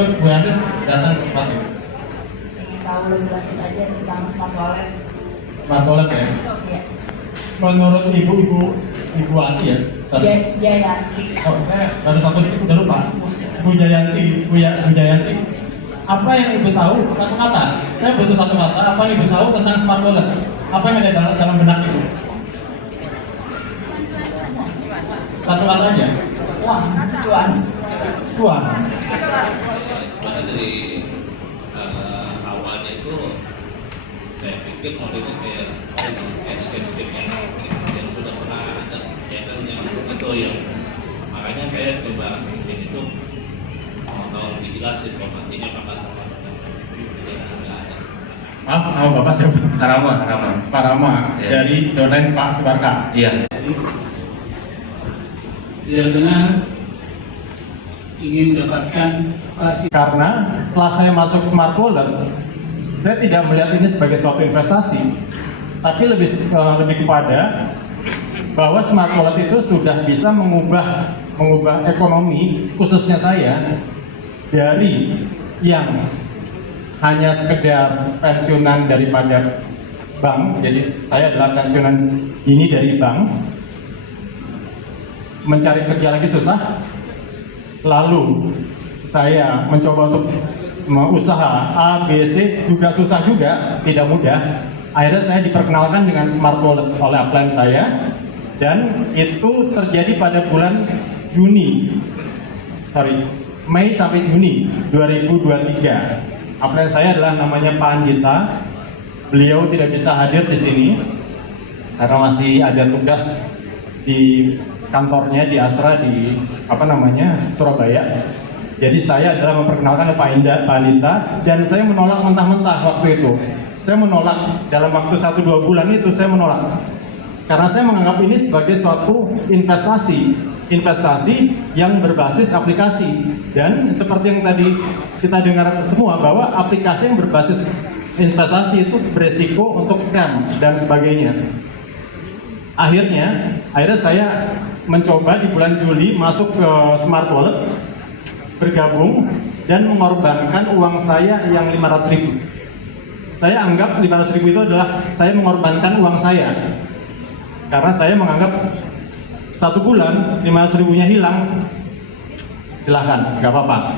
ikut Bu Andres datang ke tempat itu? Tahu lebih lanjut aja tentang smart wallet. Smart wallet ya? Iya. Menurut ibu Ati ya? Jayanti. Oh, saya baru satu dikit udah lupa. Bu Jayanti. Apa yang ibu tahu? Satu kata. Saya butuh satu kata. Apa yang ibu tahu tentang smart wallet? Apa yang ada dalam benak ibu? Satu kata aja. Wah, cuan. Cuan. Sebenarnya dari awalnya itu saya pikir modelnya kayak escape yang sudah pernah ada, ya kan, yang itu yang makanya saya coba bikin itu mau lebih jelas informasinya apakah sama dengan Nama Bapak siapa? Pak Rama Ya. dari domain Pak Subarka. Iya. Tidak dengar ingin mendapatkan pasti Karena setelah saya masuk smart wallet, saya tidak melihat ini sebagai suatu investasi, tapi lebih kepada bahwa smart wallet itu sudah bisa mengubah ekonomi khususnya saya dari yang hanya sekedar pensiunan daripada bank. Jadi saya adalah pensiunan ini dari bank, mencari kerja lagi susah, lalu saya mencoba untuk usaha A, B, C juga susah juga, tidak mudah. Akhirnya saya diperkenalkan dengan smart wallet oleh upline saya, dan itu terjadi pada bulan Mei sampai Juni 2023. Upline saya adalah namanya Pak Andita. Beliau tidak bisa hadir di sini karena masih ada tugas di kantornya di Astra di Surabaya. Jadi saya adalah memperkenalkan Pak Andita, dan saya menolak mentah-mentah waktu itu. Saya menolak dalam waktu 1-2 bulan itu, saya menolak. Karena saya menganggap ini sebagai suatu investasi yang berbasis aplikasi. Dan seperti yang tadi kita dengar semua, bahwa aplikasi yang berbasis investasi itu beresiko untuk scam dan sebagainya. Akhirnya saya mencoba di bulan Juli masuk ke smart wallet, bergabung, dan mengorbankan uang saya yang 500.000. Saya anggap 500.000 itu adalah saya mengorbankan uang saya, karena saya menganggap 1 bulan 500.000-nya hilang, silahkan, nggak apa-apa,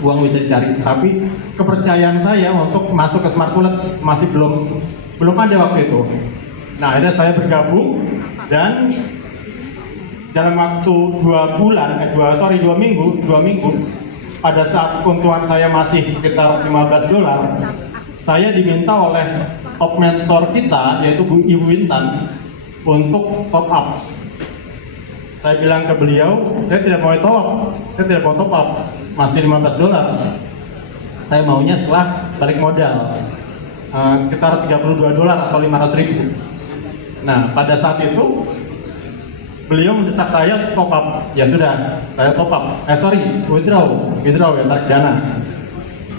uang bisa dicari. Tapi kepercayaan saya untuk masuk ke smart wallet masih belum ada waktu itu. Nah, akhirnya saya bergabung, dan dalam waktu 2 minggu, pada saat keuntungan saya masih sekitar $15, saya diminta oleh top mentor kita, yaitu Ibu Intan, untuk top up. Saya bilang ke beliau, saya tidak mau top up, masih $15. Saya maunya setelah balik modal, sekitar $32 atau 500.000. Nah, pada saat itu beliau mendesak saya top up. Ya sudah, saya top up. Withdraw ya, tarik dana.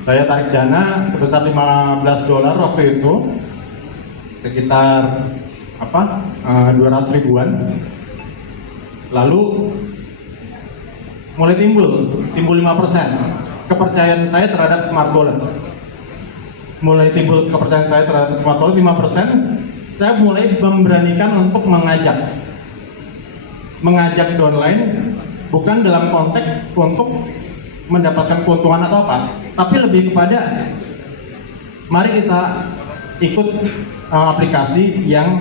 Saya tarik dana sebesar $15 waktu itu, sekitar 200 ribuan. Lalu mulai timbul 5% kepercayaan saya terhadap smart wallet. Mulai timbul kepercayaan saya terhadap smart wallet 5%. Saya mulai memberanikan untuk mengajak downline, bukan dalam konteks untuk mendapatkan keuntungan atau apa, tapi lebih kepada mari kita ikut aplikasi yang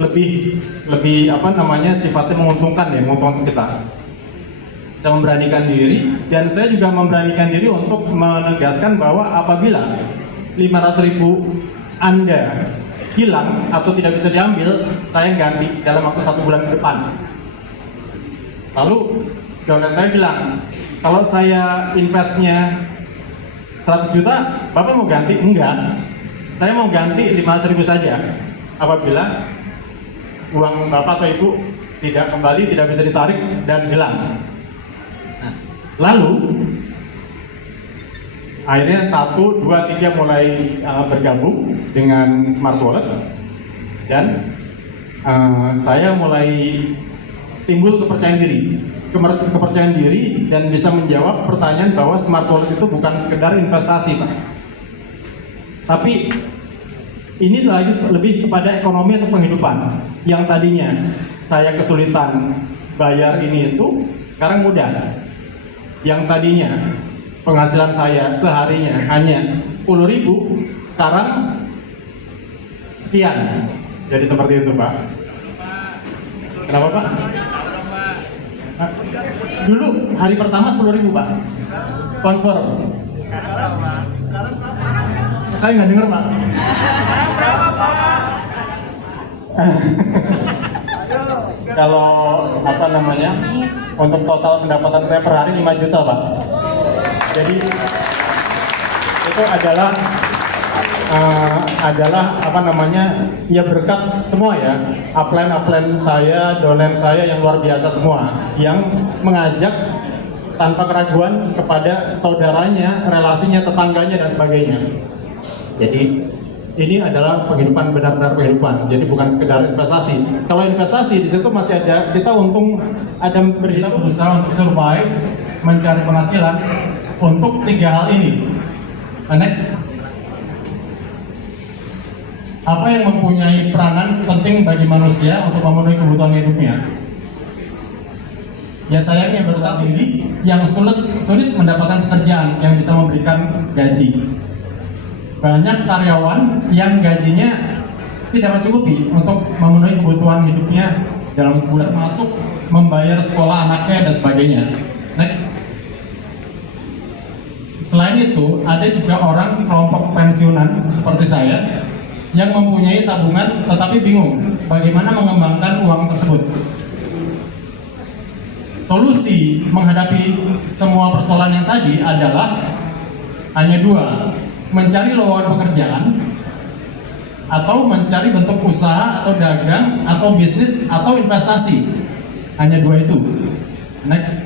lebih sifatnya menguntungkan kita. Saya memberanikan diri, dan saya juga memberanikan diri untuk menegaskan bahwa apabila 500.000 Anda hilang atau tidak bisa diambil, saya ganti dalam waktu 1 bulan ke depan. Lalu downline saya bilang, kalau saya investnya 100 juta, Bapak mau ganti? Enggak, saya mau ganti 500.000 saja. Apabila uang Bapak atau Ibu tidak kembali, tidak bisa ditarik, dan hilang. Nah, lalu akhirnya 1, 2, 3 mulai bergabung dengan smart wallet, dan saya mulai timbul kepercayaan diri kepercayaan diri dan bisa menjawab pertanyaan bahwa smart wallet itu bukan sekedar investasi, Pak. Tapi ini lagi lebih kepada ekonomi atau penghidupan. Yang tadinya saya kesulitan bayar ini itu, sekarang mudah. Yang tadinya penghasilan saya seharinya hanya 10.000, sekarang sekian. Jadi seperti itu, Pak. Kenapa, Pak? Dulu hari pertama 10.000, Pak. Confirm. Saya nggak dengar, Pak. Kalau apa namanya, untuk total pendapatan saya per hari 5 juta, Pak. Jadi itu adalah apa namanya, ya berkat semua ya, upline saya, downline saya yang luar biasa semua, yang mengajak tanpa keraguan kepada saudaranya, relasinya, tetangganya dan sebagainya. Jadi ini adalah penghidupan, benar-benar penghidupan. Jadi bukan sekedar investasi. Kalau investasi di situ masih ada, kita untung ada berhitung, berusaha untuk survive, mencari penghasilan untuk 3 hal ini. Next. Apa yang mempunyai peranan penting bagi manusia untuk memenuhi kebutuhan hidupnya? Ya sayangnya baru saat ini yang sulit mendapatkan pekerjaan yang bisa memberikan gaji. Banyak karyawan yang gajinya tidak mencukupi untuk memenuhi kebutuhan hidupnya dalam sebulan, masuk membayar sekolah anaknya dan sebagainya. Next. Selain itu, ada juga orang kelompok pensiunan seperti saya yang mempunyai tabungan tetapi bingung bagaimana mengembangkan uang tersebut. Solusi menghadapi semua persoalan yang tadi adalah hanya 2, mencari lowongan pekerjaan atau mencari bentuk usaha atau dagang atau bisnis atau investasi. Hanya 2 itu. Next.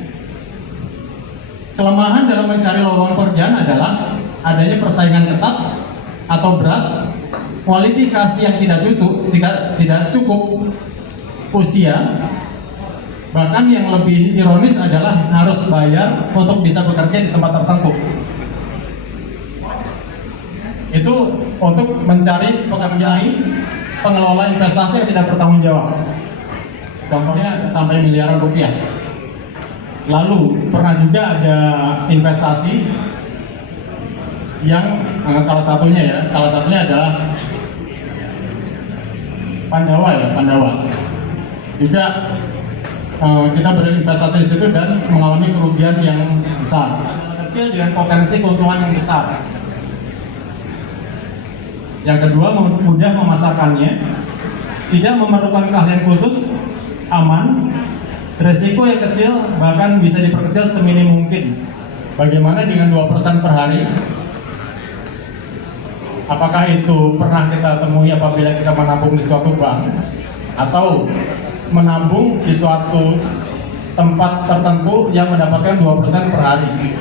Kelemahan dalam mencari lowongan pekerjaan adalah adanya persaingan ketat atau berat, kualifikasi yang tidak cukup, usia, bahkan yang lebih ironis adalah harus bayar untuk bisa bekerja di tempat tertentu. Itu untuk mencari pekerjaan pengelola investasi yang tidak bertanggung jawab. Contohnya sampai miliaran rupiah. Lalu pernah juga ada investasi yang salah satunya adalah Pandawa. Juga kita berinvestasi di situ dan mengalami kerugian yang besar. Kecil dengan potensi keuntungan yang besar. Yang kedua, mudah memasarkannya, tidak memerlukan keahlian khusus, aman, resiko yang kecil, bahkan bisa diperkecil seminim mungkin. Bagaimana dengan 2% per hari? Apakah itu pernah kita temui apabila kita menabung di suatu bank atau menabung di suatu tempat tertentu yang mendapatkan 2% per hari?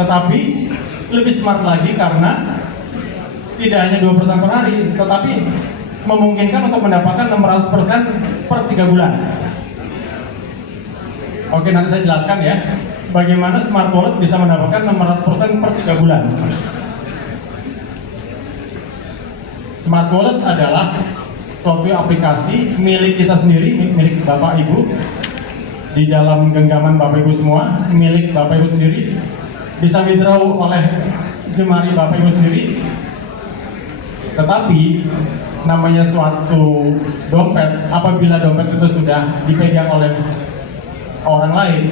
Tetapi lebih smart lagi karena tidak hanya 2% per hari, tetapi memungkinkan untuk mendapatkan 600% per 3 bulan. Oke, nanti saya jelaskan ya bagaimana smart wallet bisa mendapatkan 600% per 3 bulan. Smart wallet adalah suatu aplikasi milik kita sendiri, milik Bapak Ibu, di dalam genggaman Bapak Ibu semua, milik Bapak Ibu sendiri, bisa withdraw oleh jemari Bapak Ibu sendiri. Tetapi namanya suatu dompet, apabila dompet itu sudah dipegang oleh orang lain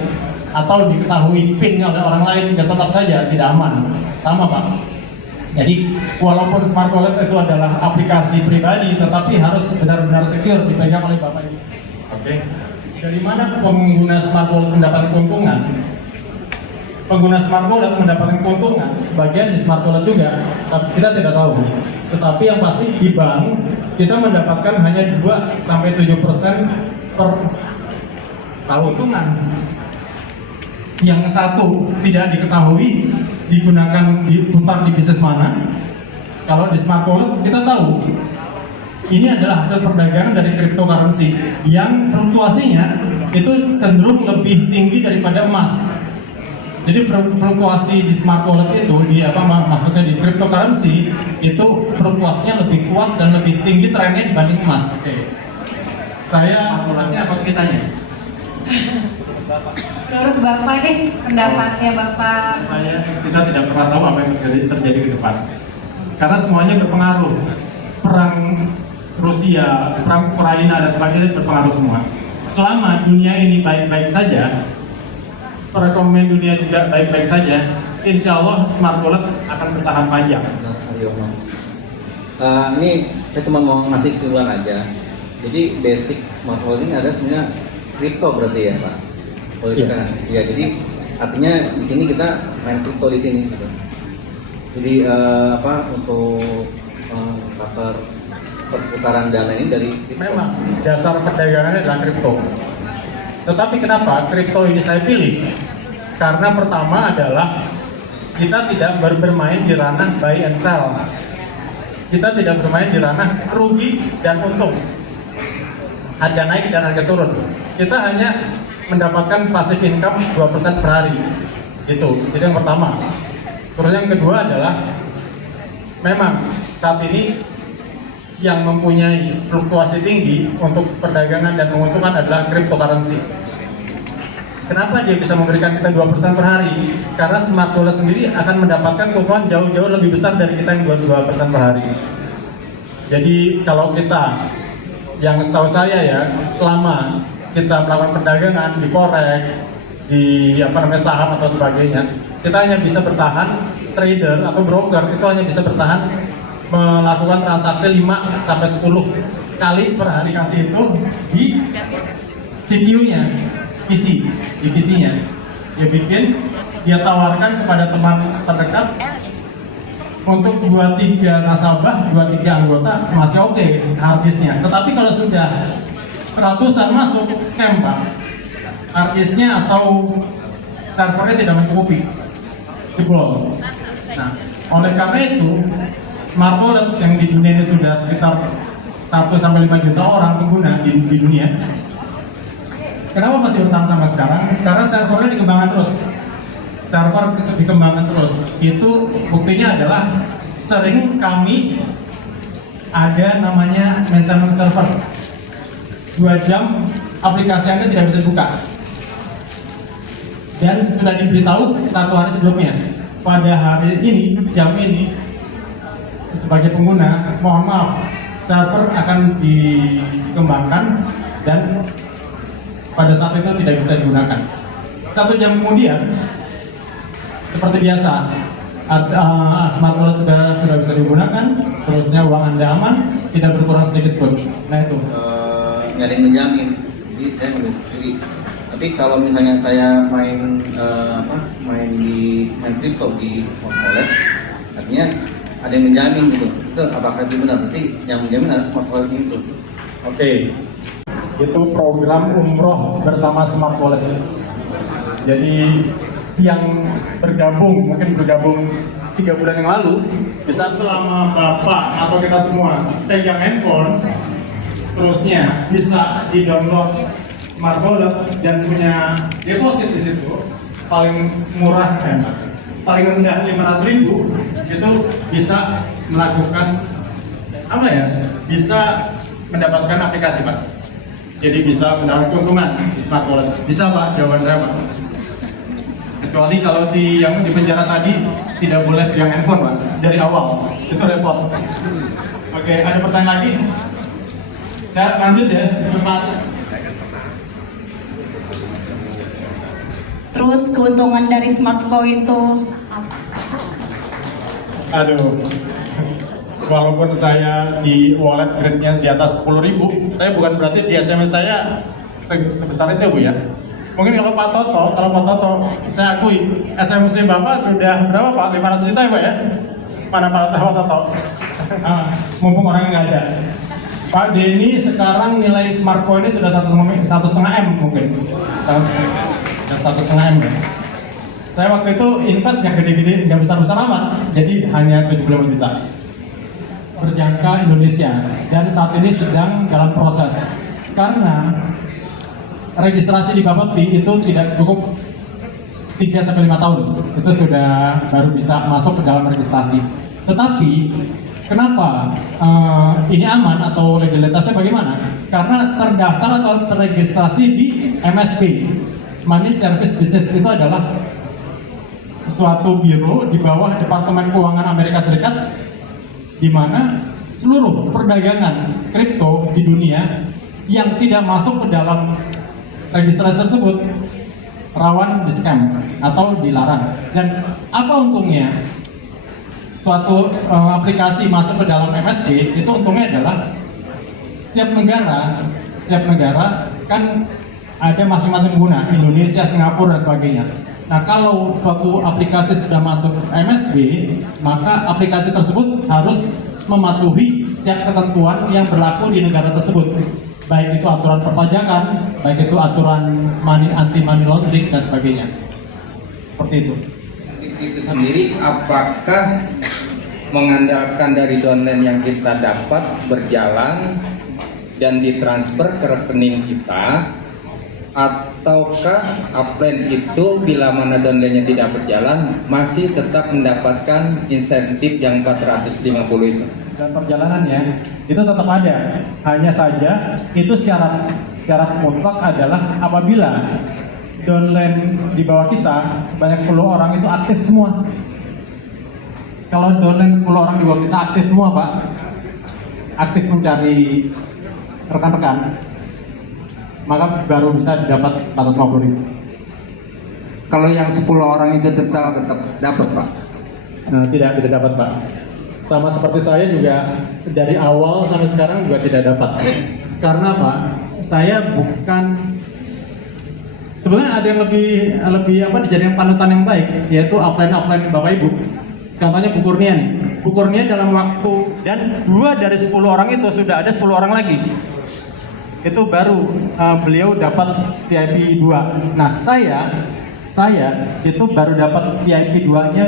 atau diketahui PIN oleh orang lain, ya tetap saja tidak aman. Sama, Pak. Jadi walaupun smart wallet itu adalah aplikasi pribadi, tetapi harus benar-benar secure dipegang oleh Bapak Ibu. Oke. Dari mana pengguna smart wallet mendapatkan keuntungan? Pengguna smart wallet mendapatkan keuntungan sebagian di smart wallet juga, tapi kita tidak tahu. Tetapi yang pasti di bank kita mendapatkan hanya 2-7% per keuntungan. Yang satu tidak diketahui diputar di bisnis mana. Kalau di smart wallet kita tahu ini adalah hasil perdagangan dari cryptocurrency yang fluktuasinya itu cenderung lebih tinggi daripada emas. Jadi fluktuasi di smart wallet itu, maksudnya di cryptocurrency itu fluktuasinya lebih kuat dan lebih tinggi trennya dibanding emas. Oke. Saya mulanya apa kitanya? Menurut Bapak deh, pendapatnya Bapak. Kita tidak pernah tahu apa yang terjadi ke depan. Karena semuanya berpengaruh. Perang Rusia, perang Ukraina dan sebagainya berpengaruh semua. Selama dunia ini baik-baik saja, perekonomian dunia juga baik-baik saja, insya Allah smart wallet akan bertahan panjang. Ini saya cuma mau ngasih kesimpulan aja. Jadi basic smart wallet ini ada sebenarnya kripto berarti ya Pak. Kalau kita, ya jadi artinya di sini kita main kripto di sini. Gitu. Jadi untuk faktor perputaran dana ini dari kripto. Memang dasar perdagangannya adalah kripto. Tetapi kenapa kripto ini saya pilih? Karena pertama adalah kita tidak bermain di ranah buy and sell. Kita tidak bermain di ranah rugi dan untung. Harga naik dan harga turun. Kita hanya mendapatkan passive income 2% per hari. Itu yang pertama. Terus yang kedua adalah memang saat ini yang mempunyai fluktuasi tinggi untuk perdagangan dan menguntungkan adalah cryptocurrency. Kenapa dia bisa memberikan kita 2% per hari? Karena smart wallet sendiri akan mendapatkan keuntungan jauh-jauh lebih besar dari kita yang 2% per hari. Jadi kalau kita, yang setahu saya ya, selama kita melakukan perdagangan di forex, di saham atau sebagainya, kita hanya bisa bertahan, trader atau broker itu hanya bisa bertahan melakukan transaksi 5 sampai 10 kali per hari kasih itu di CPU-nya, di PC-nya. Dia tawarkan kepada teman terdekat untuk 2-3 nasabah, 2-3 anggota masih oke harddisknya. Tetapi kalau sudah ratusan masuk scam Pak, harddisknya atau servernya tidak mencukupi, jebol. Nah, oleh karena itu smart wallet yang di dunia ini sudah sekitar 1-5 juta orang pengguna di dunia. Kenapa masih bertahan sampai sekarang? Karena servernya dikembangkan terus. Itu buktinya adalah sering kami ada namanya maintenance server. 2 jam aplikasi Anda tidak bisa buka. Dan sudah diberitahu 1 hari sebelumnya. Pada hari ini, jam ini, sebagai pengguna, mohon maaf, server akan dikembangkan dan pada saat itu tidak bisa digunakan. 1 jam kemudian, seperti biasa, smart wallet sudah bisa digunakan, terusnya uang Anda aman, tidak berkurang sedikit pun. Nah itu. Nggak ada yang menjamin, jadi saya ngambil sendiri. Tapi kalau misalnya saya main crypto di smart wallet, artinya ada yang menjamin gitu. Itu apakah itu benar? Berarti yang menjamin adalah smart wallet itu. Oke. Itu program umroh bersama smart wallet. Jadi yang mungkin bergabung 3 bulan yang lalu, bisa selama Bapak atau kita semua pegang handphone, terusnya bisa di-download smart wallet dan punya deposit di situ paling murah paling rendah 500.000 itu bisa melakukan bisa mendapatkan aplikasi Pak. Jadi bisa mendapatkan keuntungan di smart wallet. Bisa Pak, jawaban saya Pak. Kecuali kalau si yang di penjara tadi tidak boleh pegang handphone Pak dari awal, itu repot. Oke, ada pertanyaan lagi? Saya lanjut ya, Pak. Terus keuntungan dari smart coin itu apa? Aduh, walaupun saya di wallet grade-nya di atas 10.000, tapi bukan berarti di SMS saya sebesar itu Bu ya. Mungkin kalau Pak Toto, saya akui SMS Bapak sudah berapa Pak? 500 juta ya Pak ya? Mana Pak Toto? Mumpung orangnya nggak ada. Pak Denny sekarang nilai smart coin-nya sudah 1,5 M mungkin. 1,5 M ya. Saya waktu itu invest nggak gede-gede, nggak besar-besar amat, jadi hanya 75 juta. berjangka Indonesia dan saat ini sedang dalam proses. Karena registrasi di Bapepti itu tidak cukup 3-5 tahun, itu sudah baru bisa masuk ke dalam registrasi. Tetapi kenapa ini aman atau legalitasnya bagaimana? Karena terdaftar atau terregistrasi di MSB, Money Service Business, itu adalah suatu biro di bawah Departemen Keuangan Amerika Serikat, di mana seluruh perdagangan kripto di dunia yang tidak masuk ke dalam registrasi tersebut rawan di scam atau dilarang. Dan apa untungnya suatu aplikasi masuk ke dalam MSB? Itu untungnya adalah setiap negara kan ada masing-masing pengguna, Indonesia, Singapura dan sebagainya. Nah, kalau suatu aplikasi sudah masuk MSB, maka aplikasi tersebut harus mematuhi setiap ketentuan yang berlaku di negara tersebut, baik itu aturan perpajakan, baik itu aturan anti money laundering dan sebagainya. Seperti itu. Itu sendiri, apakah mengandalkan dari downline yang kita dapat berjalan dan ditransfer ke rekening kita, ataukah upline itu bila mana downline-nya tidak berjalan masih tetap mendapatkan insentif yang 450 itu? Dan perjalanannya itu tetap ada, hanya saja itu syarat mutlak adalah apabila downline di bawah kita sebanyak 10 orang itu aktif semua. Kalau downline 10 orang di bawah kita aktif semua, Pak, aktif mencari rekan-rekan, maka baru bisa dapat 450.000. Kalau yang 10 orang itu tetap dapat, Pak? Nah, tidak dapat, Pak. Sama seperti saya juga dari awal sampai sekarang juga tidak dapat. Karena Pak, saya bukan, sebenarnya ada yang lebih dijadikan panutan yang baik, yaitu upline Bapak Ibu. Contohnya Bu Kurnian. Bu Kurnian dalam waktu, dan 2 dari 10 orang itu sudah ada 10 orang lagi. Itu baru beliau dapat VIP 2. Nah, saya itu baru dapat VIP 2-nya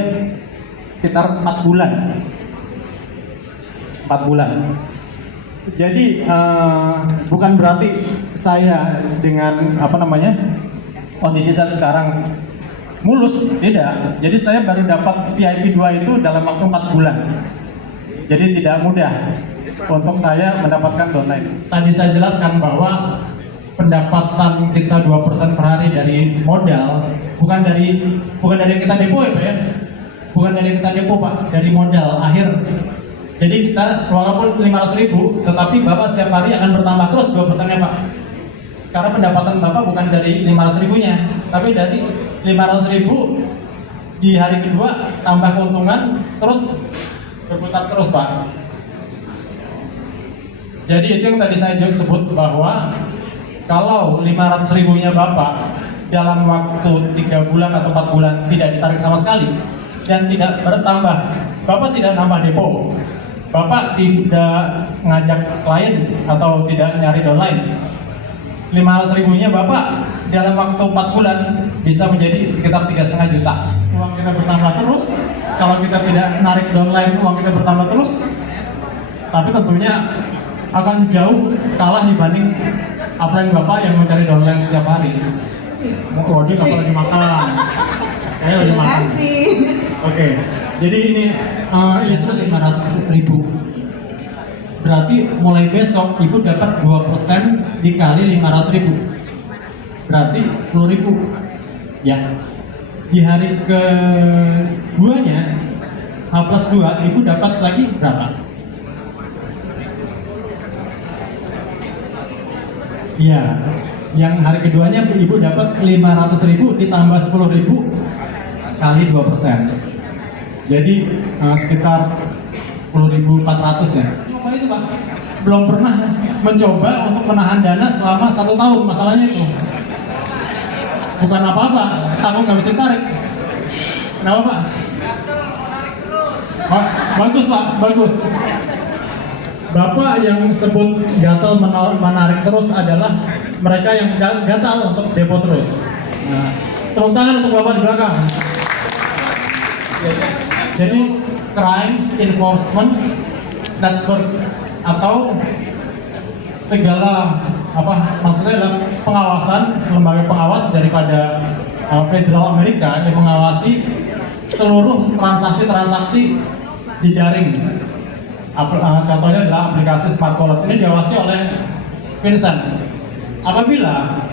sekitar 4 bulan. 4 bulan. Jadi bukan berarti saya dengan kondisi saya sekarang mulus, tidak. Jadi saya baru dapat VIP 2 itu dalam waktu 4 bulan. Jadi tidak mudah untuk saya mendapatkan downline. Tadi saya jelaskan bahwa pendapatan kita 2% per hari dari modal, bukan dari yang kita depo ya Pak ya. Bukan dari yang kita depo Pak, dari modal akhir. Jadi kita walaupun 500.000, tetapi Bapak setiap hari akan bertambah terus 2%-nya Pak. Karena pendapatan Bapak bukan dari 500.000-nya, tapi dari 500.000 di hari kedua tambah keuntungan terus berputar terus Pak. Jadi itu yang tadi saya juga sebut bahwa kalau 500.000-nya Bapak dalam waktu 3 bulan atau 4 bulan tidak ditarik sama sekali dan tidak bertambah, Bapak tidak nambah depo, Bapak tidak ngajak klien atau tidak nyari downline, 500.000-nya Bapak dalam waktu 4 bulan bisa menjadi sekitar 3,5 juta. Uang kita bertambah terus, kalau kita tidak narik downline uang kita bertambah terus, tapi tentunya akan jauh kalah dibanding upline Bapak yang mencari downline setiap hari. Oh, dia kapal lagi makan. Kayak lagi makan. Oke, jadi ini sudah 500.000. Berarti mulai besok Ibu dapat 2% dikali 500.000. Berarti 10.000. Ya. Di hari ke-2-nya H+2 Ibu dapat lagi berapa? Iya. Yang hari keduanya Ibu dapat 500.000 ditambah 10.000 kali 2%. Jadi sekitar 10.400 ya. Cuma itu Pak, belum pernah mencoba untuk menahan dana selama 1 tahun, masalahnya itu. Bukan apa-apa, tanggung nggak bisa tarik. Kenapa Pak? Bagus Pak, bagus. Bapak yang sebut gatal menarik terus adalah mereka yang gatal untuk depo terus. Nah, tepuk tangan untuk Bapak di belakang. Jadi crimes enforcement network atau segala maksudnya adalah pengawasan lembaga pengawas daripada Federal Amerika yang mengawasi seluruh transaksi di jaring. Contohnya adalah aplikasi Smart Wallet. Ini diawasi oleh FinCEN. Apabila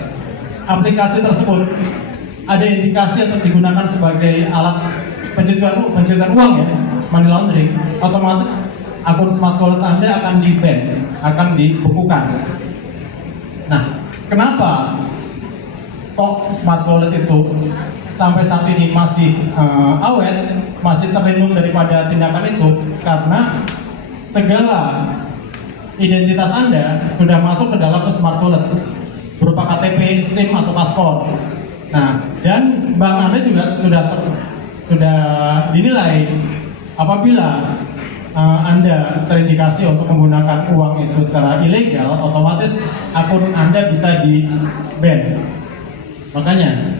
aplikasi tersebut ada indikasi untuk digunakan sebagai alat pencucian uang ya, money laundering, otomatis akun Smart Wallet Anda akan di-ban, akan dibekukan. Nah, kenapa kok Smart Wallet itu sampai saat ini masih awet, masih terlindung daripada tindakan itu? Karena segala identitas Anda sudah masuk ke dalam Smart Wallet berupa KTP, SIM atau paspor. Nah, dan bank Anda juga sudah dinilai apabila Anda terindikasi untuk menggunakan uang itu secara ilegal, otomatis akun Anda bisa di-ban. Makanya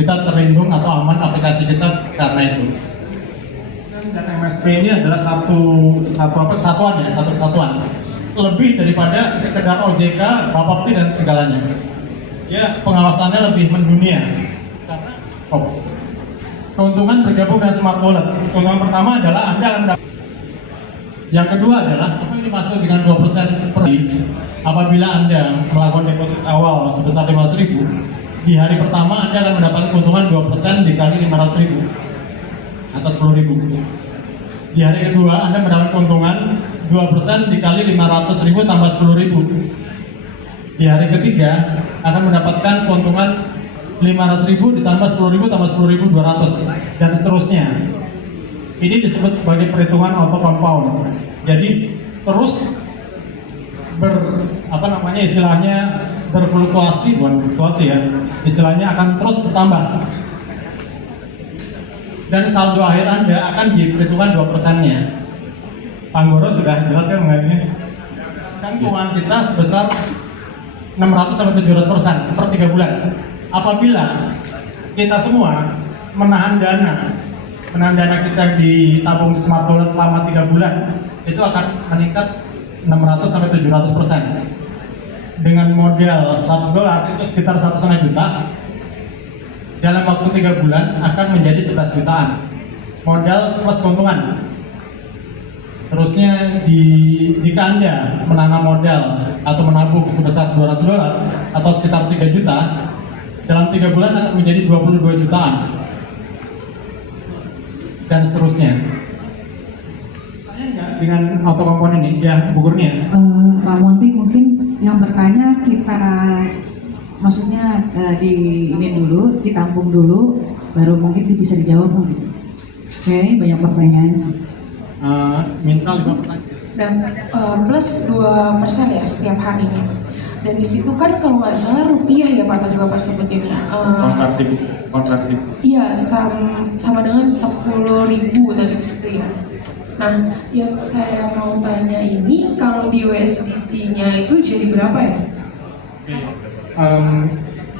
kita terlindung atau aman aplikasi kita karena itu. Dan MSP ini adalah satu kesatuan lebih daripada sekedar OJK, Bapepti dan segalanya. Ya, pengawasannya lebih mendunia. Karena keuntungan bergabung dengan Smart Wallet. Keuntungan pertama adalah Anda akan mendapat. Yang kedua adalah apa yang dimaksud dengan 2% per hari. Apabila Anda melakukan deposit awal sebesar 500.000, di hari pertama Anda akan mendapatkan keuntungan 2% dikali 500.000 atau 10.000. Di hari kedua Anda mendapat keuntungan 2% dikali 500.000 tambah 10.000. Di hari ketiga akan mendapatkan keuntungan 500.000 ditambah 10.000 tambah 10.200 dan seterusnya. Ini disebut sebagai perhitungan auto compound. Jadi terus istilahnya berfluktuasi, bukan fluktuasi ya. Istilahnya akan terus bertambah. Dan saldo akhir Anda akan diperhitungkan 2%-nya. Panggoro sudah jelaskan mengenai kan keuangan kita sebesar 600-700% per 3 bulan. Apabila kita semua menahan dana kita ditabung di Smart Wallet selama 3 bulan, itu akan meningkat 600-700%. Dengan modal $100 itu sekitar 1,5 juta. Dalam waktu 3 bulan akan menjadi 11 jutaan. Modal plus keuntungan. Terusnya jika Anda menanam modal atau menabung sebesar $200 atau sekitar 3 juta, dalam 3 bulan akan menjadi 22 jutaan. Dan seterusnya. Dengan auto compound ini, ya Bu Kurnia. Pak Monty mungkin yang bertanya kita maksudnya ini dulu, ditampung dulu, baru mungkin bisa dijawab mungkin. Kayaknya banyak pertanyaan sih. Minta 5 pertanyaan. Dan plus 2% ya setiap harinya. Dan di situ kan kalau nggak salah rupiah ya Pak tadi Bapak sebutinnya. Konversi. Iya, sama dengan 10.000 tadi di situ ya. Nah, yang saya mau tanya ini kalau di USDT-nya itu jadi berapa ya?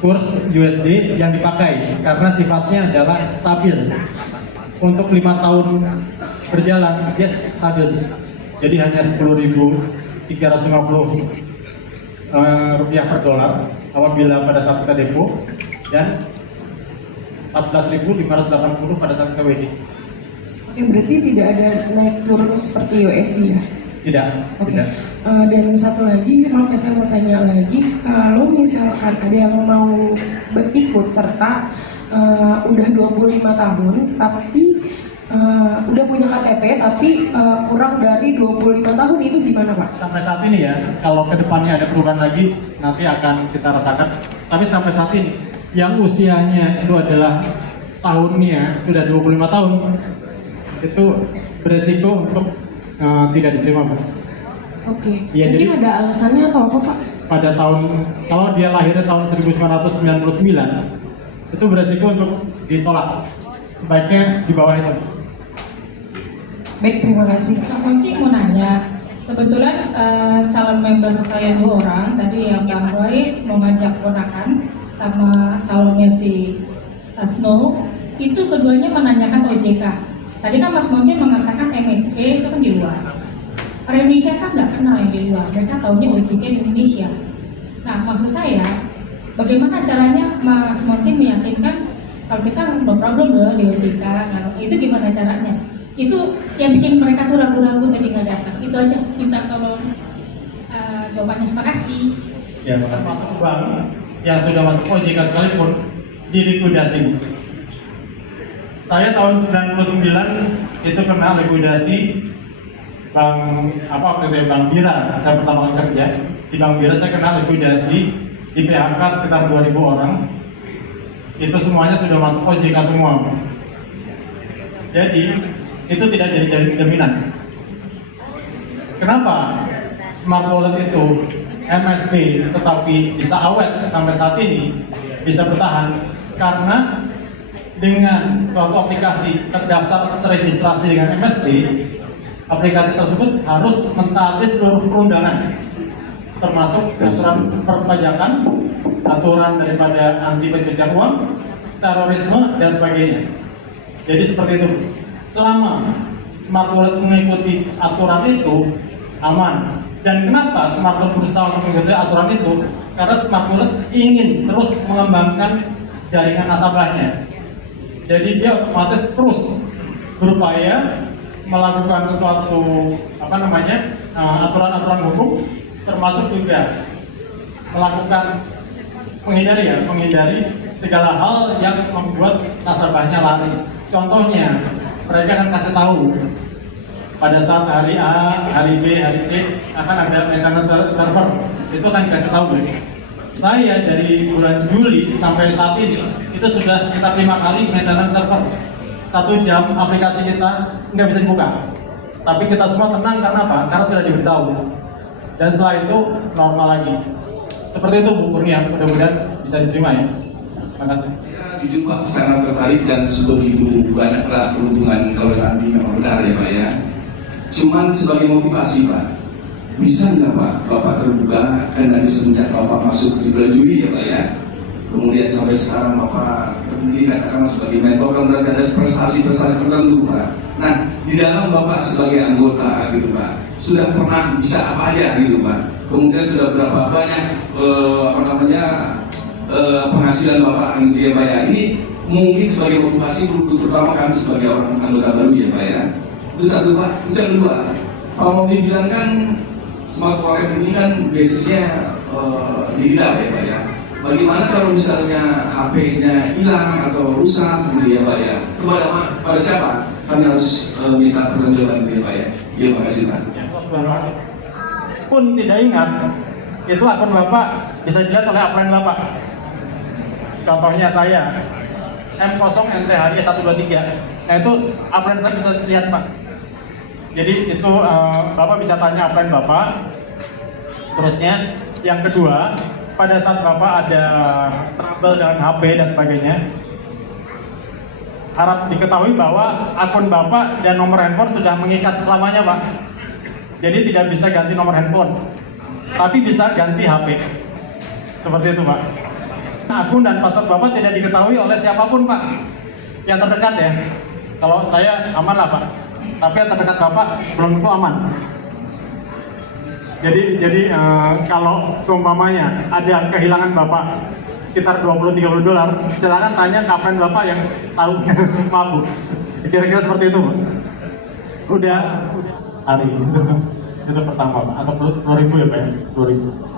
Kurs USD yang dipakai karena sifatnya adalah stabil. Untuk 5 tahun berjalan, dia stabil. Jadi hanya 10.350 rupiah per dolar apabila pada saat kita depo dan 14.580 pada saat kita WD. Oke, berarti tidak ada naik turun seperti USD ya? Tidak. Oke. Tidak. Dan satu lagi, maaf saya mau tanya lagi, kalau misalkan ada yang mau berikut serta udah 25 tahun tapi udah punya KTP tapi kurang dari 25 tahun itu gimana Pak? Sampai saat ini ya, kalau kedepannya ada perubahan lagi nanti akan kita rasakan. Tapi sampai saat ini yang usianya itu adalah tahunnya sudah 25 tahun itu beresiko untuk tidak diterima Pak. Oke. Ya, Mungkin jadi, ada alasannya atau apa Pak? Pada kalau dia lahirnya tahun 1999 itu beresiko untuk ditolak. Sebaiknya di bawah itu. Baik, terima kasih. Pak Monty mau nanya, kebetulan calon member saya 2 orang, tadi yang Bang Roy mau ngajak ponakan sama calonnya si Snow, itu keduanya menanyakan OJK. Tadi kan Mas Monty mengatakan MSP itu kan di luar. orang Indonesia kan nggak kenal yang di luar, mereka taunya OJK di Indonesia. Nah, maksud saya, bagaimana caranya Mas Monty meyakinkan kalau kita no problem loh di OJK, nah, itu gimana caranya? Itu yang bikin mereka tuh ragu-ragu tadi nggak datang. Itu aja, minta tolong jawabannya. Terima kasih. Ya, termasuk bank yang sudah masuk OJK sekalipun dilikuidasi. Saya tahun 99 itu kena likuidasi Bank Bira. Saya pertama kali kerja di Bank Bira, saya kena likuidasi di PHK sekitar 2.000 orang. Itu semuanya sudah masuk OJK semua. Jadi itu tidak jadi jaminan. Kenapa Smart Wallet itu MSB tetapi bisa awet sampai saat ini, bisa bertahan? Karena dengan suatu aplikasi terdaftar atau terregistrasi dengan MSB, aplikasi tersebut harus mentaati seluruh perundangan, termasuk aturan perpajakan, aturan daripada anti pencucian uang, terorisme, dan sebagainya. Jadi seperti itu. Selama Smart Wallet mengikuti aturan itu, aman. Dan kenapa Smart Wallet berusaha untuk mengikuti aturan itu? Karena Smart Wallet ingin terus mengembangkan jaringan nasabahnya. Jadi dia otomatis terus berupaya melakukan suatu aturan-aturan hukum, termasuk juga melakukan menghindari segala hal yang membuat nasabahnya lari. Contohnya, mereka akan kasih tahu pada saat hari A, hari B, hari C akan ada maintenance server. Itu akan dikasih tahu. Saya dari bulan Juli sampai saat ini itu sudah sekitar 5 kali maintenance server. 1 jam aplikasi kita nggak bisa dibuka. Tapi kita semua tenang karena apa? Karena sudah diberitahu. Dan setelah itu normal lagi. Seperti itu Bu Kurnia, mudah-mudahan bisa diterima ya. Terima kasih. Jujur Pak, sangat tertarik dan sebegitu banyaklah keuntungan kalau nanti memang benar ya Pak ya. Cuman sebagai motivasi Pak, bisa nggak Pak Bapak terbuka dan dari semenjak Bapak masuk di bulan Juli ya Pak ya, kemudian sampai sekarang Bapak terpilih katakan sebagai mentor, kan berarti ada prestasi-prestasi tertentu Pak. Nah di dalam Bapak sebagai anggota gitu Pak, sudah pernah bisa apa aja gitu Pak, kemudian sudah berapa banyak penghasilan Bapak gitu ya Pak ya. Ini mungkin sebagai motivasi terutama kami sebagai orang anggota baru ya Pak ya. Itu satu Pak. Terus yang kedua, Pak Monty bilang kan Smart Wallet ini kan basisnya digital ya Pak ya. Bagaimana kalau misalnya HP-nya hilang atau rusak gitu ya Pak ya, pada siapa kami harus minta pertanggungan gitu ya Pak ya. Ya makasih Pak. Pun tidak ingat, itu akun Bapak bisa dilihat oleh upline Bapak. Contohnya saya M0NTHD 123. Nah itu upline saya bisa lihat Pak. Jadi itu Bapak bisa tanya upline Bapak. Terusnya yang kedua, pada saat Bapak ada trouble dengan HP dan sebagainya, harap diketahui bahwa akun Bapak dan nomor handphone sudah mengikat selamanya Pak. Jadi tidak bisa ganti nomor handphone, tapi bisa ganti HP. Seperti itu Pak. Akun dan password Bapak tidak diketahui oleh siapapun Pak. Yang terdekat ya. Kalau saya aman lah Pak. Tapi yang terdekat Bapak belum tentu aman. Jadi kalau seumpamanya ada kehilangan Bapak sekitar $20-30, silakan tanya ke upline Bapak yang tahu. Maaf Bu. Kira-kira seperti itu Bu. Udah hari itu pertama Pak, atau 10.000 ya Pak ya? 10.000.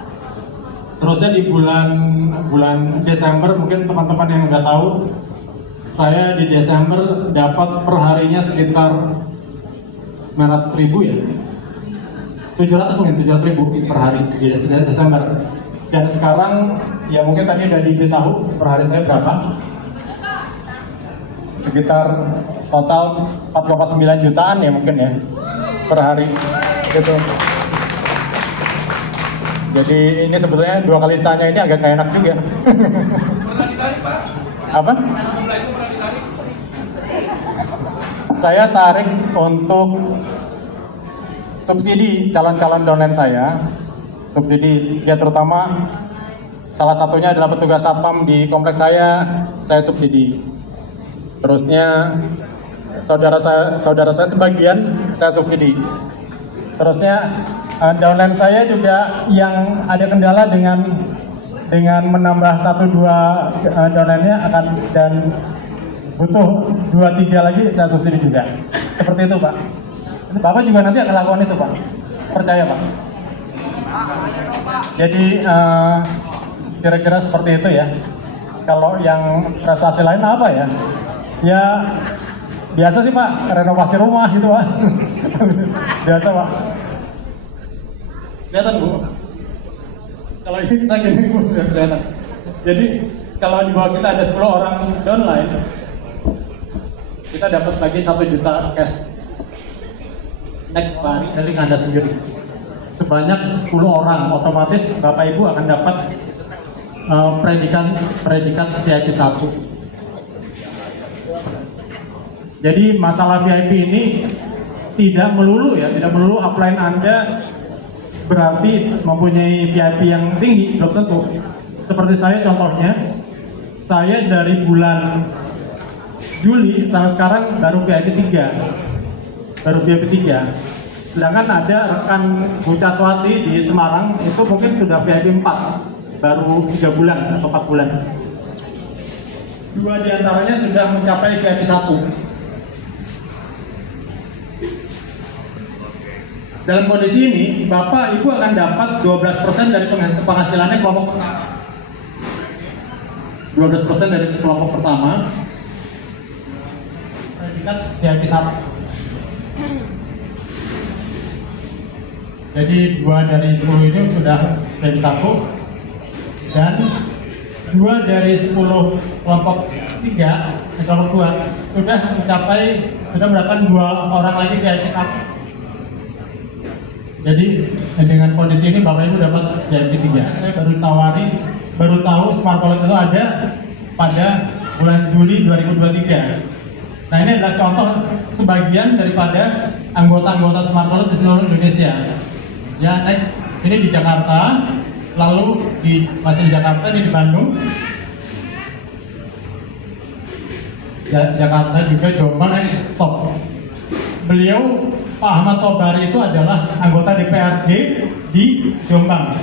Terusnya di bulan Desember, mungkin teman-teman yang udah tahu, saya di Desember dapat perharinya sekitar 900.000 ya, 700.000 per hari di Desember. Dan sekarang ya mungkin tadi udah diberitahu per hari saya berapa, sekitar total 4,9 jutaan ya mungkin ya per hari gitu. Jadi ini sebetulnya 2 kali ditanya ini agak gak enak juga. Apa? Saya tarik untuk subsidi calon-calon downline saya. Subsidi ya, terutama salah satunya adalah petugas satpam di kompleks saya subsidi. Terusnya saudara saya sebagian saya subsidi. Terusnya downline saya juga yang ada kendala dengan menambah 1-2 downline-nya akan dan butuh 2-3 lagi saya subsidi juga. Seperti itu Pak. Bapak juga nanti akan lakukan itu Pak. Percaya Pak. Jadi kira-kira seperti itu ya. Kalau yang prestasi lain apa ya? Ya biasa sih Pak, renovasi rumah gitu Pak. Biasa Pak. Kelihatan Bu. Kalau ini saya gini Bu, kelihatan. Jadi kalau di bawah kita ada 10 orang downline, kita dapat lagi 1 juta cash. Next Pak, dari Anda sendiri. Sebanyak 10 orang, otomatis Bapak Ibu akan dapat predikat VIP 1. Jadi masalah VIP ini tidak melulu upline Anda berarti mempunyai VIP yang tinggi, belum tentu. Seperti saya contohnya, saya dari bulan Juli sampai sekarang baru VIP 3. Sedangkan ada rekan Bu Caswati di Semarang itu mungkin sudah VIP 4, baru 3 bulan atau 4 bulan. 2 diantaranya sudah mencapai VIP 1. Dalam kondisi ini, Bapak Ibu akan dapat 12% dari penghasilannya kelompok pertama. 12% dari kelompok pertama. Predikat VIP 1. Jadi 2 dari 10 ini sudah VIP 1 dan 2 dari 10 kelompok 3, kelompok 2 sudah mendapatkan 2 orang lagi VIP 1. Jadi dengan kondisi ini Bapak Ibu dapat VIP 3. Saya baru tahu Smart Wallet itu ada pada bulan Juli 2023. Nah ini adalah contoh sebagian daripada anggota-anggota Smart Wallet di seluruh Indonesia. Ya next, ini di Jakarta, lalu masih di Jakarta, ini di Bandung. Ya, Jakarta juga Jombang, ini stop. Beliau Pak Ahmad Tobari itu adalah anggota DPRD di Jombang.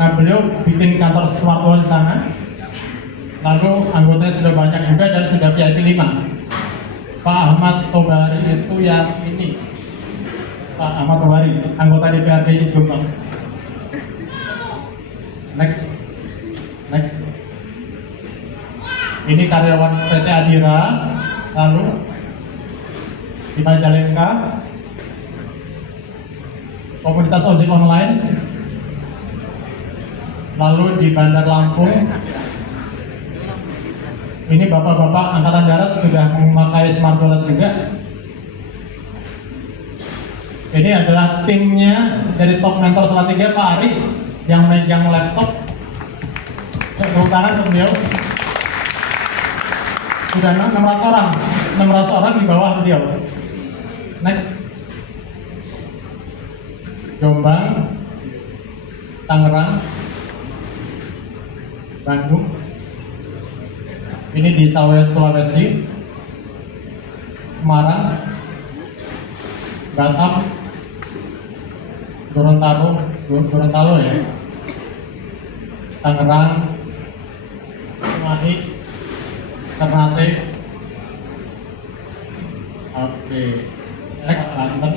Nah beliau bikin kantor Smart Wallet di sana. Lalu anggotanya sudah banyak juga dan sudah VIP 5. Pak Ahmad Tobari itu yang ini. Pak Ahmad Tobari, anggota DPRD di Jombang. Next. Ini karyawan PT Adira. Lalu di Majalengka. Komunitas ojek online, lalu di Bandar Lampung, ini bapak-bapak angkatan darat sudah memakai Smart Wallet juga. Ini adalah timnya dari Top Mentor Salatiga Pak Ari yang megang laptop. Tepuk tangan untuk beliau. Sudah 600 orang di bawah beliau. Next. Jombang, Tangerang, Bandung, ini di Sulawesi, Semarang, Batam, Gorontalo ya, Tangerang, Cimahi, Ternate, oke, next Banten.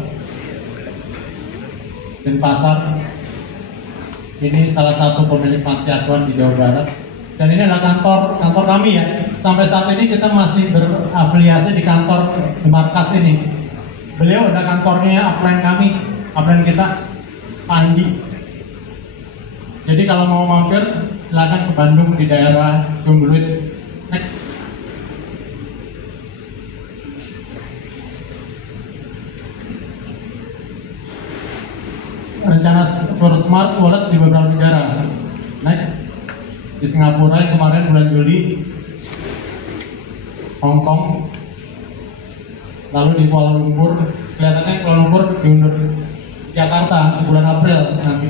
Denpasar, ini salah satu pemilik panti asuhan di Jawa Barat, dan ini adalah kantor kami ya. Sampai saat ini kita masih berafiliasi di kantor markas ini. Beliau ada kantornya upline kita, Pak Andi. Jadi kalau mau mampir silakan ke Bandung di daerah Jombluit. Next. Rencana Smart Wallet di beberapa negara. Next, di Singapura yang kemarin bulan Juli, Hong Kong, lalu di Kuala Lumpur. Kelihatannya Kuala Lumpur diundur, Jakarta di bulan April nanti.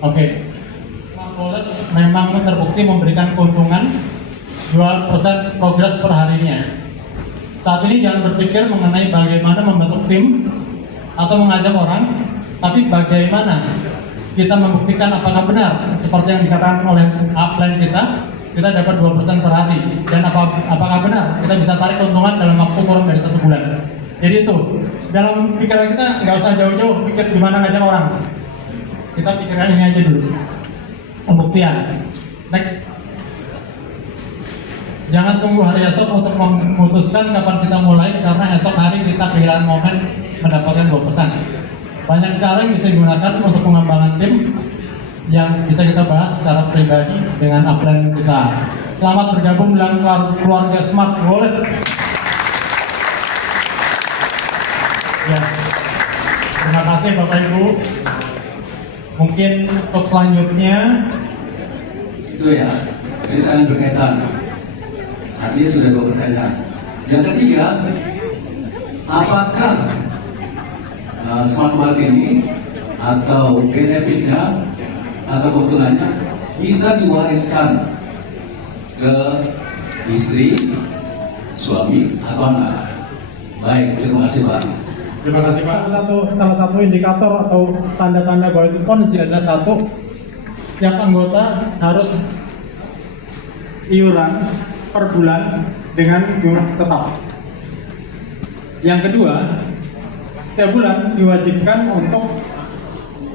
Oke, Smart Wallet memang terbukti memberikan keuntungan 2% progres per harinya. Saat ini jangan berpikir mengenai bagaimana membentuk tim atau mengajak orang, tapi bagaimana kita membuktikan apakah benar seperti yang dikatakan oleh upline kita dapat 2% per hari, dan apakah benar kita bisa tarik keuntungan dalam waktu kurang dari 1 bulan. Jadi itu dalam pikiran kita nggak usah jauh-jauh pikir gimana ngajak orang, kita pikirkan ini aja dulu, pembuktian. Next. Jangan tunggu hari esok untuk memutuskan kapan kita mulai, karena esok hari kita kehilangan momen mendapatkan 2%. Banyak cara yang bisa digunakan untuk pengembangan tim yang bisa kita bahas secara pribadi dengan upline kita. Selamat bergabung dalam keluarga Smart Wallet. Ya. Terima kasih Bapak Ibu. Mungkin untuk selanjutnya itu ya, ini saling berkaitan. Artinya sudah 2 pertanyaan. Yang ketiga, apakah smart wallet ini atau benefitnya atau keuntungannya bisa diwariskan ke istri, suami, atau anak? Baik, terima kasih Pak. Terima kasih Pak. Salah satu indikator atau tanda-tanda bahwa itu ponzi adalah satu, yang anggota harus iuran per bulan dengan jumlah tetap. Yang kedua, setiap bulan diwajibkan untuk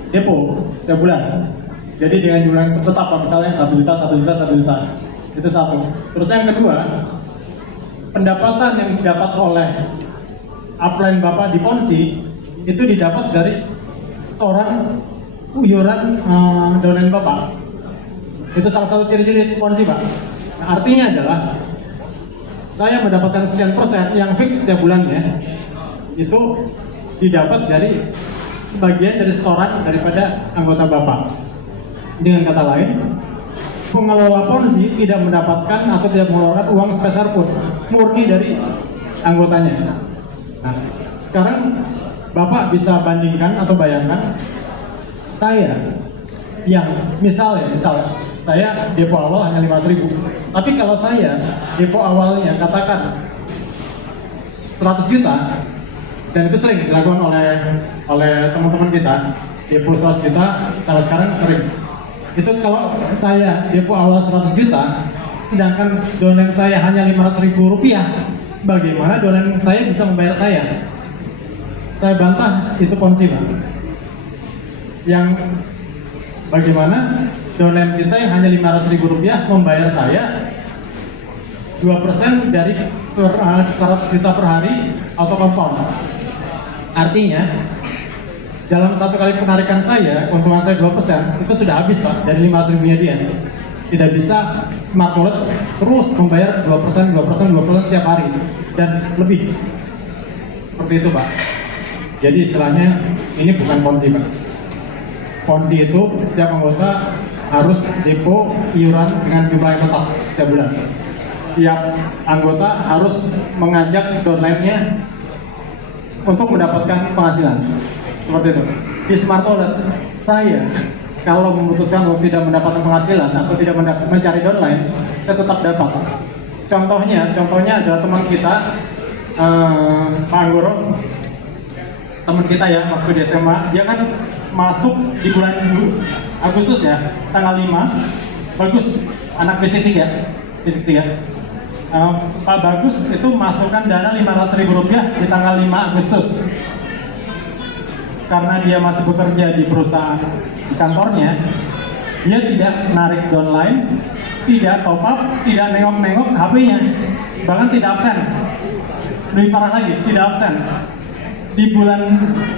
depo setiap bulan. Jadi dengan jumlah yang tetap, misalnya 1 juta, 1 juta, 1 juta. Itu satu. Terus yang kedua, pendapatan yang didapat oleh upline Bapak di ponzi itu didapat dari setoran iuran downline Bapak. Itu salah satu ciri-ciri ponzi Pak. Nah, artinya adalah saya mendapatkan sekian persen yang fix setiap bulannya itu didapat dari sebagian dari setoran daripada anggota Bapak. Dengan kata lain, pengelola ponzi tidak mendapatkan atau tidak mengeluarkan uang sepeser pun, murni dari anggotanya. Nah, sekarang Bapak bisa bandingkan atau bayangkan saya yang misalnya saya depo awal hanya 500.000, tapi kalau saya depo awalnya katakan 100 juta, dan itu sering dilakukan oleh teman-teman kita, depo 100 juta sampai sekarang sering. Itu kalau saya depo awal 100 juta, sedangkan downline saya hanya 500.000 rupiah, bagaimana downline saya bisa membayar saya? Saya bantah itu ponzi Pak. Yang bagaimana downline kita yang hanya 500.000 rupiah membayar saya 2% dari 100 juta per hari auto compound. Artinya dalam satu kali penarikan saya, keuntungan saya 2%, itu sudah habis Pak dari 500.000-nya dia. Tidak bisa smart wallet terus membayar 2% tiap hari dan lebih. Seperti itu Pak. Jadi istilahnya ini bukan ponzi Pak. Ponzi itu setiap anggota harus depo iuran dengan jumlah yang tetap setiap bulan. Setiap anggota harus mengajak downline-nya untuk mendapatkan penghasilan. Seperti itu. Di smart wallet, saya kalau memutuskan untuk tidak mendapatkan penghasilan atau tidak mencari downline, saya tetap dapat. Contohnya adalah teman kita, Pak Anggoro, teman kita ya waktu di SMA, dia kan masuk di bulan Agustus ya, tanggal 5, bagus, anak fisik 3. Pak Bagus itu masukkan dana 500.000 rupiah di tanggal 5 Agustus. Karena dia masih bekerja di perusahaan di kantornya, dia tidak narik downline, tidak top up, tidak nengok-nengok HP-nya, bahkan tidak absen. Lebih parah lagi, tidak absen. Di bulan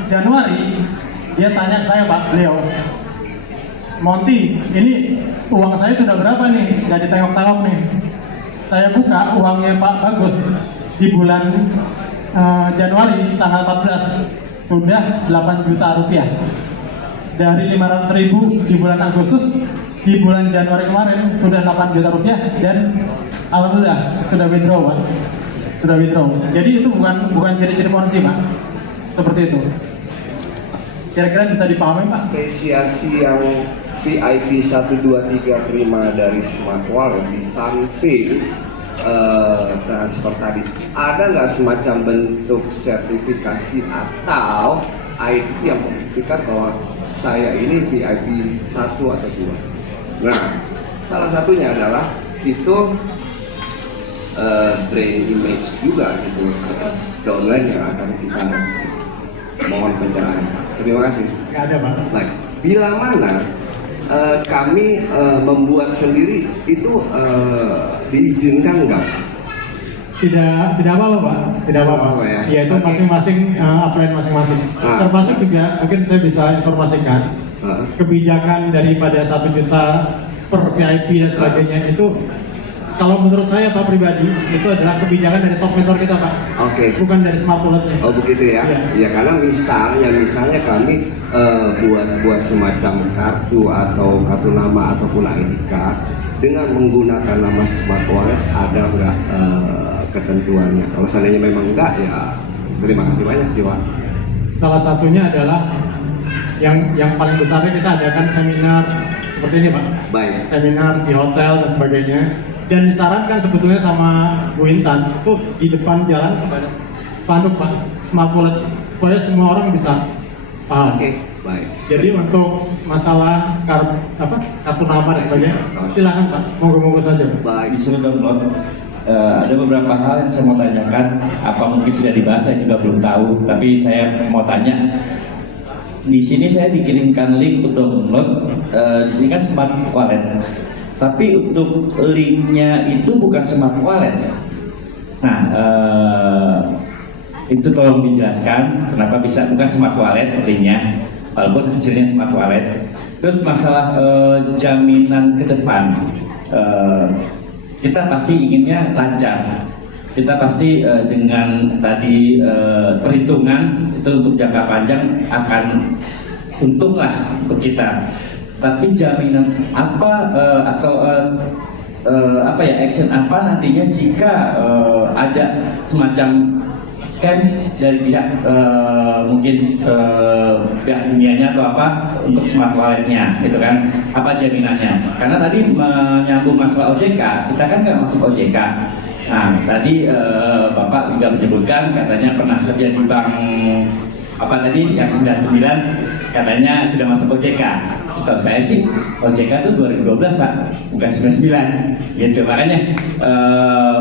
Januari, dia tanya saya, Pak Leo, Monty, ini uang saya sudah berapa nih? Gak ditengok-tengok nih. Saya buka uangnya Pak Bagus di bulan Januari tanggal 14 sudah 8 juta rupiah. Dari 500.000 di bulan Agustus, di bulan Januari kemarin sudah 8 juta rupiah dan alhamdulillah sudah withdraw Pak. Sudah withdraw. Jadi itu bukan ciri-ciri ponzi Pak. Seperti itu. Kira-kira bisa dipahami Pak? Apresiasi yang VIP 1, 2, 3 terima dari Smart Wallet di samping transfer tadi, ada nggak semacam bentuk sertifikasi atau ID yang membuktikan bahwa saya ini VIP 1 atau 2? Nah, salah satunya adalah itu brand image juga gitu, downline yang akan kita mohon pencerahan. Terima kasih. Nggak ada, Pak. Baik, bila mana kami membuat sendiri itu diizinkan nggak? Tidak apa-apa, Pak. Tidak apa-apa. ya. Ya itu masing-masing apply masing-masing. Termasuk juga mungkin saya bisa informasikan kebijakan daripada 1 juta per VIP dan sebagainya itu. Kalau menurut saya Pak pribadi itu adalah kebijakan dari top mentor kita, Pak. Oke. Bukan dari smart wallet-nya. Oh begitu ya? Ya karena misalnya kami buat semacam kartu atau kartu nama ataupun ID card dengan menggunakan nama smart wallet, ada nggak ketentuannya? Kalau seandainya memang enggak, ya terima kasih banyak sih Pak. Salah satunya adalah yang paling besarnya kita adakan seminar seperti ini, Pak. Baik. Seminar di hotel dan sebagainya. Dan disarankan sebetulnya sama Bu Intan itu di depan jalan ada spanduk, Pak, smart wallet, supaya semua orang bisa paham. Oke, baik. Jadi untuk masalah kartu nama dan sebagainya, silakan Pak, monggo saja. Baik. Disuruh download. Ada beberapa hal yang saya mau tanyakan, apa mungkin sudah dibahas, saya juga belum tahu. Tapi saya mau tanya, di sini saya dikirimkan link untuk download. Di sini kan smart wallet. Tapi untuk linknya itu bukan smart wallet. Nah, itu tolong dijelaskan kenapa bisa bukan smart wallet linknya, walaupun hasilnya smart wallet. Terus masalah jaminan ke depan, kita pasti inginnya lancar. Kita pasti dengan tadi perhitungan itu untuk jangka panjang akan untunglah untuk kita. Tapi jaminan apa action apa nantinya jika ada semacam scam dari pihak mungkin pihak dunianya atau apa untuk smart walletnya gitu kan, apa jaminannya? Karena tadi menyambung masalah OJK, kita kan nggak masuk OJK. Nah tadi Bapak juga menyebutkan katanya pernah kerja di bank apa tadi yang 99 katanya sudah masuk OJK. Setahu saya sih OJK itu 2012 Pak, bukan 99 gitu. Makanya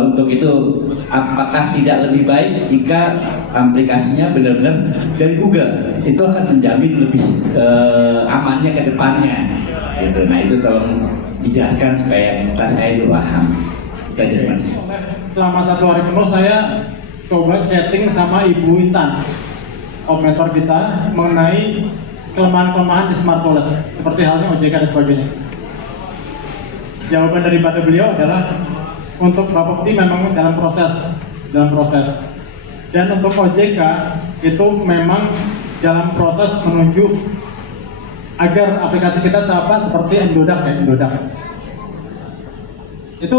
untuk itu apakah tidak lebih baik jika aplikasinya benar-benar dari Google, itu akan menjamin lebih amannya ke depannya gitu. Nah itu tolong dijelaskan supaya saya juga paham. Kita jadi Mas. Selama 1 hari penuh saya coba chatting sama Ibu Intan, komentar kita mengenai kelemahan-kelemahan di smart wallet seperti halnya OJK dan sebagainya. Jawaban daripada beliau adalah untuk Bapepti memang dalam proses dan untuk OJK itu memang dalam proses menuju agar aplikasi kita seperti Indodax itu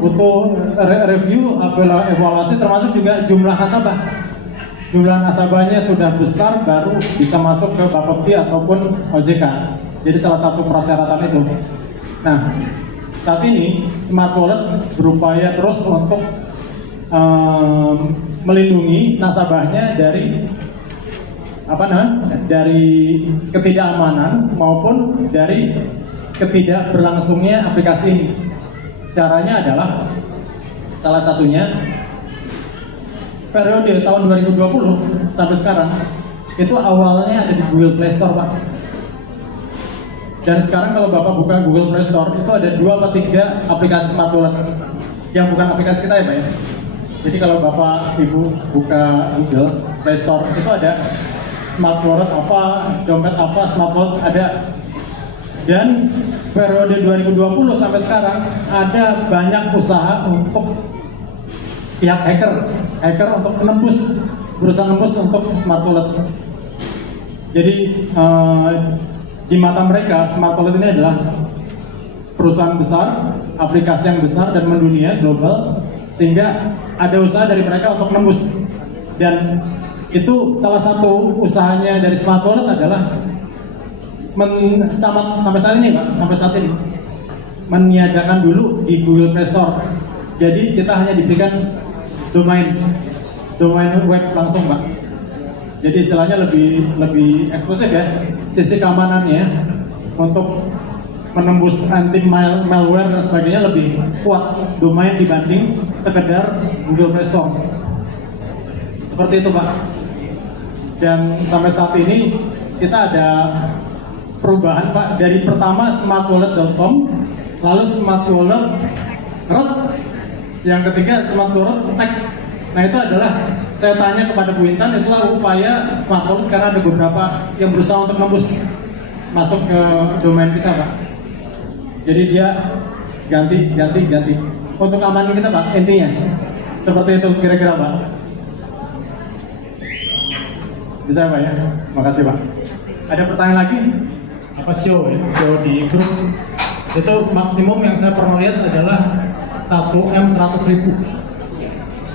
butuh review evaluasi, termasuk juga jumlah nasabahnya sudah besar baru bisa masuk ke Bapepti ataupun OJK. Jadi salah satu persyaratan itu. Nah, saat ini smart wallet berupaya terus untuk melindungi nasabahnya dari ketidakamanan maupun dari ketidakberlangsungnya aplikasi ini. Caranya adalah salah satunya periode tahun 2020 sampai sekarang itu awalnya ada di Google Play Store, Pak. Dan sekarang kalau Bapak buka Google Play Store itu ada 2 atau 3 aplikasi smart wallet yang bukan aplikasi kita ya, Pak ya. Jadi kalau Bapak Ibu buka Google Play Store itu ada smart wallet apa, dompet apa, smart wallet ada. Dan periode 2020 sampai sekarang ada banyak usaha untuk pihak hacker untuk berusaha menembus untuk smart wallet. Jadi di mata mereka smart wallet ini adalah perusahaan besar, aplikasi yang besar dan mendunia global, sehingga ada usaha dari mereka untuk menembus. Dan itu salah satu usahanya dari smart wallet adalah sampai saat ini Pak, meniadakan dulu di Google Play Store Jadi kita hanya diberikan domain web langsung, Pak. Jadi istilahnya lebih eksklusif ya, sisi keamanannya untuk menembus anti malware dan sebagainya lebih kuat domain dibanding sekedar Google Play Store. Seperti itu, Pak. Dan sampai saat ini kita ada perubahan, Pak, dari pertama smartwallet.com, lalu smartwallet, yang ketiga smartwallet text. Nah, itu adalah saya tanya kepada Bu Intan, itulah upaya smartwallet karena ada beberapa yang berusaha untuk nembus masuk ke domain kita, Pak. Jadi dia ganti untuk keamanan kita, Pak, intinya seperti itu kira-kira, Pak. Bisa, Pak, ya? Makasih, Pak. Ada pertanyaan lagi? Apa show di grup itu maksimum yang saya pernah lihat adalah 1M 100.000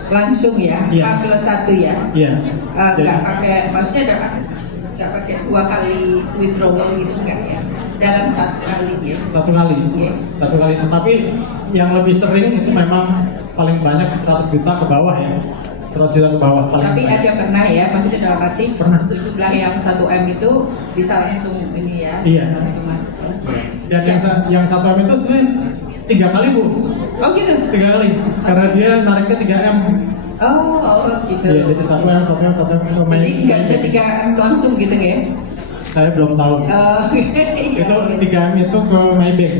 langsung ya, Iya. 4+1 ya. Iya. Nggak pakai, maksudnya nggak pakai 2 kali withdrawal gitu enggak ya? Dalam 1 kali ya. Satu kali. Iya. Satu kali. Tetapi yang lebih sering itu memang paling banyak 100 juta ke bawah ya. 100 juta ke bawah paling Tapi banyak. ada pernah ya, maksudnya dalam arti Pernah. untuk jumlah yang 1M itu bisa langsung ini ya. Iya. Langsung masuk. Dan yang 1M itu sebenarnya 3 kali, Bu. Oh gitu? 3 kali. Karena dia nariknya 3M. Oh gitu. Iya, jadi 1M. Jadi nggak bisa 3M langsung gitu ya? Saya belum tahu. Oh, Itu 3M itu ke Maybank.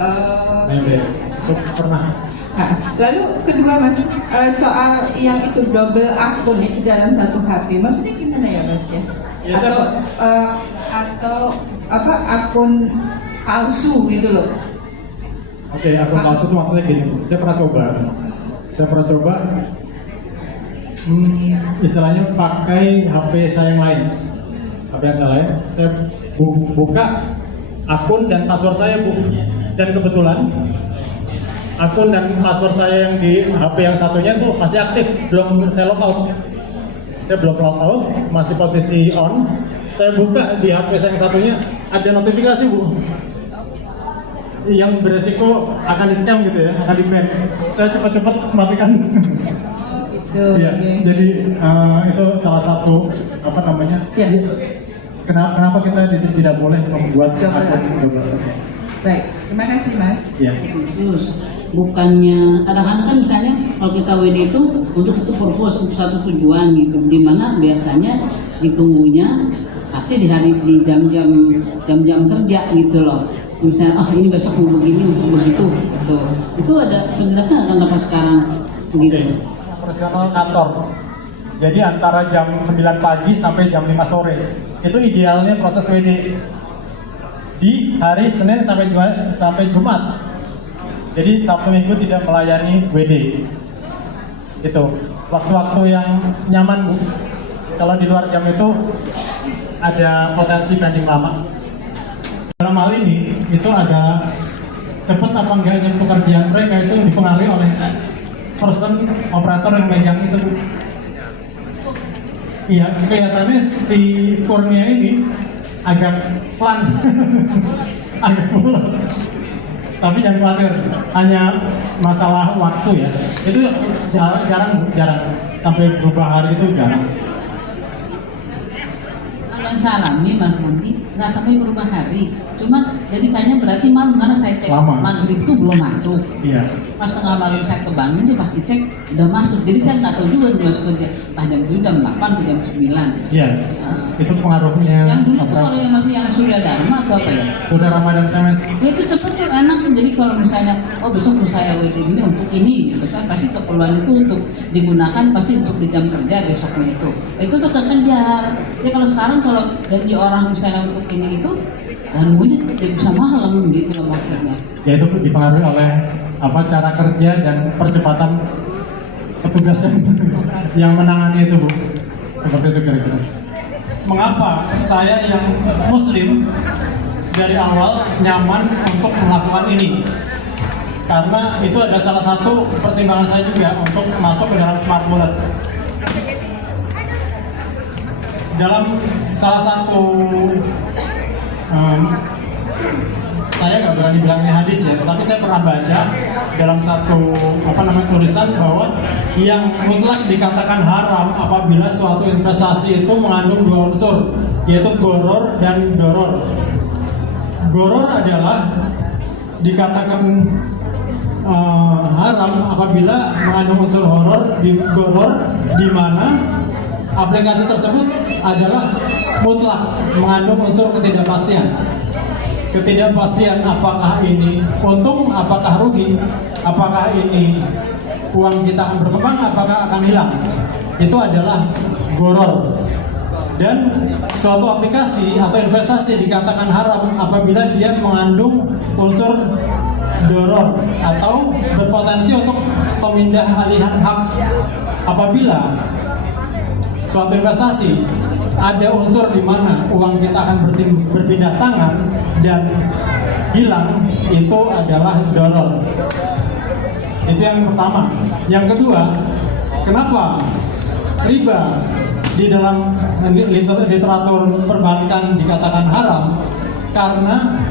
Oh. Maybank. Itu pernah. Nah, lalu kedua Mas, soal yang itu double akun itu dalam satu HP, maksudnya gimana ya Mas ya? Ya, Atau apa akun palsu gitu loh? Oke, akun palsu itu maksudnya gini. Saya pernah coba. Istilahnya pakai HP saya yang lain. Saya buka akun dan password saya, Bu. Dan kebetulan akun dan password saya yang di HP yang satunya tuh masih aktif, belum saya logout. Saya belum logout, masih posisi on. Saya buka di HP saya yang satunya ada notifikasi, Bu, yang beresiko akan di-scam gitu ya, akan di-ban. Saya cepat-cepat matikan. Iya, jadi itu salah satu apa namanya? Kenapa kita tidak boleh membuat akun double? Baik, terima kasih Mas. Iya. Khusus, bukannya kadang-kadang kan misalnya kalau kita WD itu untuk itu purpose, untuk satu tujuan gitu, dimana biasanya ditunggunya pasti di jam-jam kerja gitu loh. Misalnya, ini besok mau begini untuk begitu, gitu. Itu ada penjelasan nggak dapat sekarang? Begitu. Operasional kantor. Jadi antara jam 9 pagi sampai jam 5 sore. Itu idealnya proses WD. Di hari Senin sampai Jumat. Jadi Sabtu Minggu tidak melayani WD. Itu waktu-waktu yang nyaman, Bu. Kalau di luar jam itu ada potensi pending lama. Dalam hal ini itu ada cepat apa enggaknya pekerjaan mereka itu dipengaruhi oleh person operator yang megang itu, Bu. Iya, kelihatannya si Kurnia ini agak pelan, agak mulut. Tapi jangan khawatir, hanya masalah waktu ya. Itu jarang sampai berubah hari itu jarang. Kalau yang saya alami Mas Monti, nggak sampai berubah hari. Cuma jadi kayaknya berarti malam karena saya cek maghrib itu belum masuk. Iya. Pas tengah malam saya kebangun tuh pas dicek udah masuk. Jadi saya nggak tahu juga dia masuk jam 7 jam 8 ke jam 9. Iya. Itu pengaruhnya. Yang dulu tuh kalau yang masih yang Surya Dharma atau apa ya? Surya Ramadan SMS. Ya itu cepet tuh enak. Jadi kalau misalnya besok mau saya WD gini untuk ini, gitu kan pasti keperluan itu untuk digunakan pasti untuk di jam kerja besoknya itu. Itu tuh kekejar. Jadi kalau sekarang kalau jadi orang misalnya untuk ini itu dan gue tidak bisa malam gitu loh maksudnya. Ya itu dipengaruhi oleh cara kerja dan percepatan petugas yang menangani itu, Bu. Seperti itu kira-kira. Mengapa saya yang Muslim dari awal nyaman untuk melakukan ini? Karena itu ada salah satu pertimbangan saya juga untuk masuk ke dalam smart wallet. Dalam salah satu saya nggak berani bilang ini hadis ya, tetapi saya pernah baca dalam satu tulisan bahwa yang mutlak dikatakan haram apabila suatu investasi itu mengandung dua unsur, yaitu goror dan doror. Goror adalah dikatakan haram apabila mengandung unsur goror, di mana aplikasi tersebut adalah mutlak mengandung unsur ketidakpastian. Ketidakpastian apakah ini untung, apakah rugi, apakah ini uang kita akan berkembang, apakah akan hilang. Itu adalah goror. Dan suatu aplikasi atau investasi dikatakan haram apabila dia mengandung unsur doror atau berpotensi untuk pemindah alihan hak. Apabila suatu investasi ada unsur di mana uang kita akan berpindah tangan dan hilang, itu adalah doror. Itu yang pertama. Yang kedua, kenapa riba di dalam literatur perbankan dikatakan haram? Karena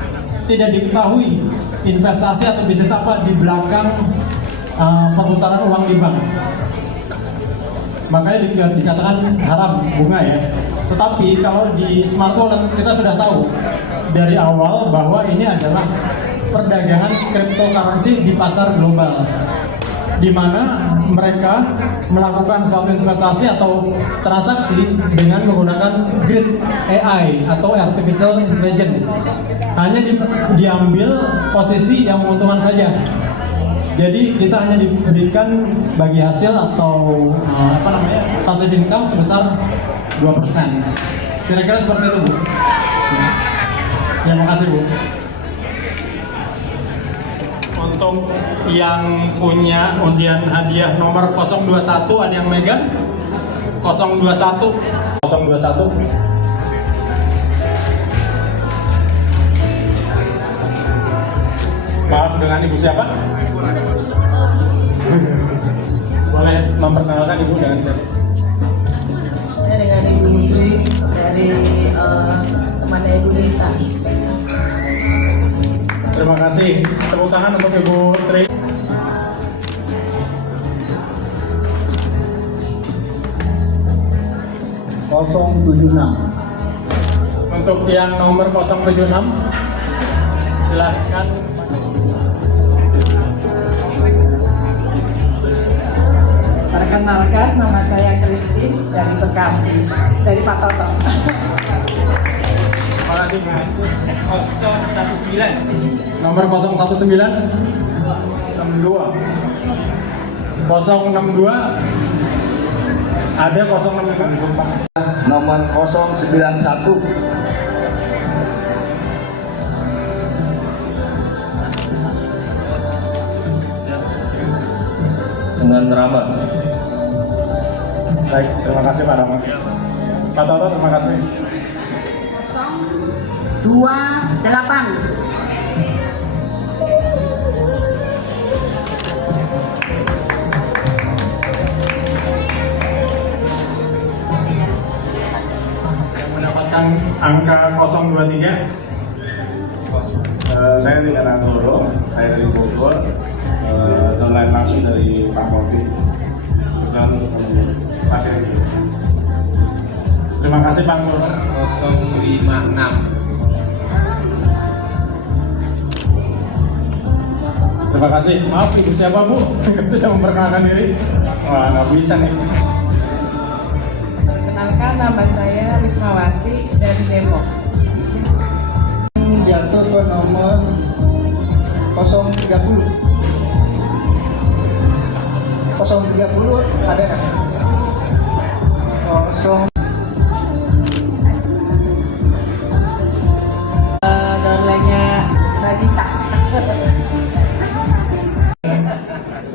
tidak diketahui investasi atau bisnis apa di belakang perputaran uang di bank. Makanya dikatakan haram bunga ya. Tetapi kalau di smart wallet kita sudah tahu dari awal bahwa ini adalah perdagangan cryptocurrency di pasar global, di mana mereka melakukan suatu investasi atau transaksi dengan menggunakan grid AI atau artificial intelligence. Hanya diambil posisi yang menguntungkan saja. Jadi kita hanya diberikan bagi hasil atau passive income sebesar 2%. Kira-kira seperti itu, Bu. Terima kasih, Bu. Untuk yang punya undian hadiah nomor 021, ada yang megang? 021. 021. Maaf, dengan Ibu siapa? Boleh memperkenalkan Ibu dengan siapa? Saya dengan Ibu Sri dari temannya Ibu Lita. Terima kasih. Tepuk tangan untuk Ibu Sri. Untuk yang nomor 076, silahkan. Perkenalkan, nama saya Kristi dari Bekasi, dari Pak Toto. Terima kasih, Mas. 019. Nomor 019. 62. 062. Ada 062. Nomor 091. Dengan Rama. Baik, terima kasih Pak Rama. Pak Toto, terima kasih. 028. Mendapatkan angka 023. Saya dengan Antoro, saya dari Bogor, downline langsung dari Pak Moti. Terima kasih Bang Nur. 056. Terima kasih. Maaf, Ibu siapa, Bu? Tidak memperkenalkan diri. Wah, nggak bisa nih. Perkenalkan, nama saya Wismawati dari Depok. Jatuh ke nomor 030. 030 ada kan? 0. Downline-nya Radita.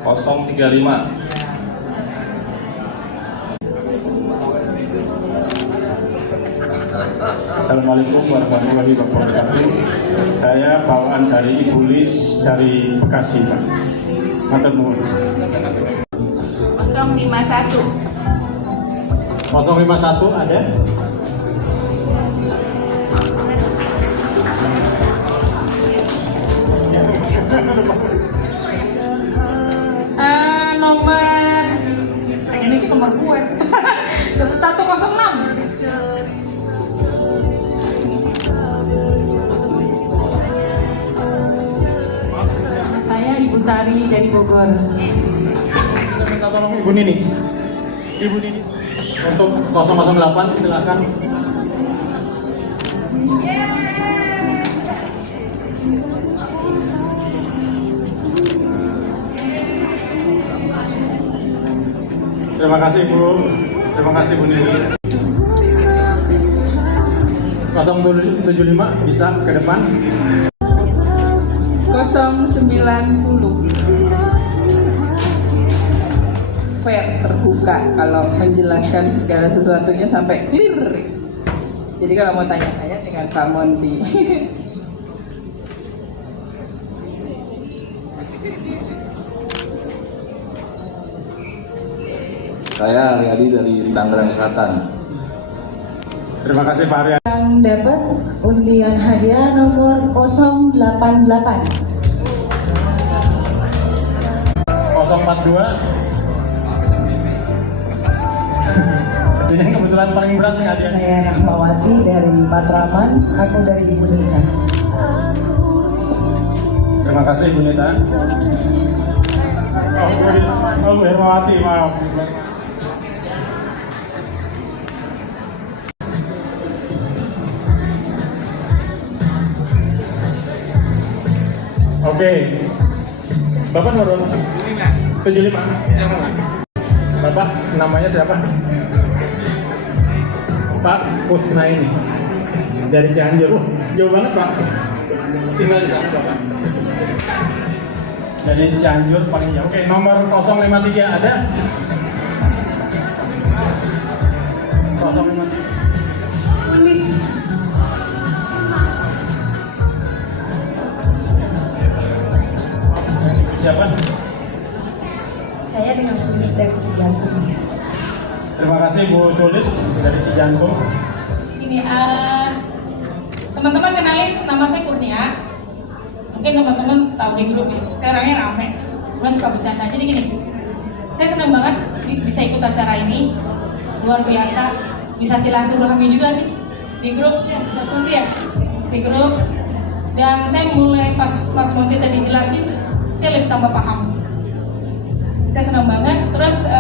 035. Assalamualaikum warahmatullahi wabarakatuh. Saya bawaan dari Ibu Lis dari Bekasi, Pak. Matur nuwun. 051. 051 ada? Nomor ini sih nomor gue 106. Saya Ibu Tari dari Bogor. Saya minta tolong Ibu Nini. Ibu Nini untuk 008 silakan. Terima kasih Bu. Terima kasih Bu Nini. 075 bisa ke depan. 090. Fair, terbuka kalau menjelaskan segala sesuatunya sampai clear. Jadi kalau mau tanya-tanya dengan Pak Monty. Saya Aryadi dari Tangerang Selatan. Terima kasih Pak Arya. Yang dapat undian hadiah nomor 088. 042. Ini yang kebetulan paling berat nih hadiah. Saya Rahmawati dari Matraman, aku dari Ibu Nita. Terima kasih Ibu Nita. Oh, Bu Hermawati, maaf. Oke. Bapak nomor 75. Bapak namanya siapa? Pak Kusnaini dari Cianjur. Jauh banget Pak. Tinggal di sana Bapak. Dari Cianjur paling jauh. Oke, nomor 053 ada? 053. Siapa? Saya dengan Sulis dari Cijantung. Terima kasih Bu Sulis dari Cijantung. Ini teman-teman kenalin, nama saya Kurnia. Mungkin teman-teman tahu di grup ya. Saya orangnya rame, gue suka bercanda. Jadi gini, saya senang banget bisa ikut acara ini, luar biasa. Bisa silaturahmi juga nih di grup ya, Mas Monty ya, di grup. Dan saya mulai pas Mas Monty tadi jelasin, saya lebih tambah paham. Saya senang banget. Terus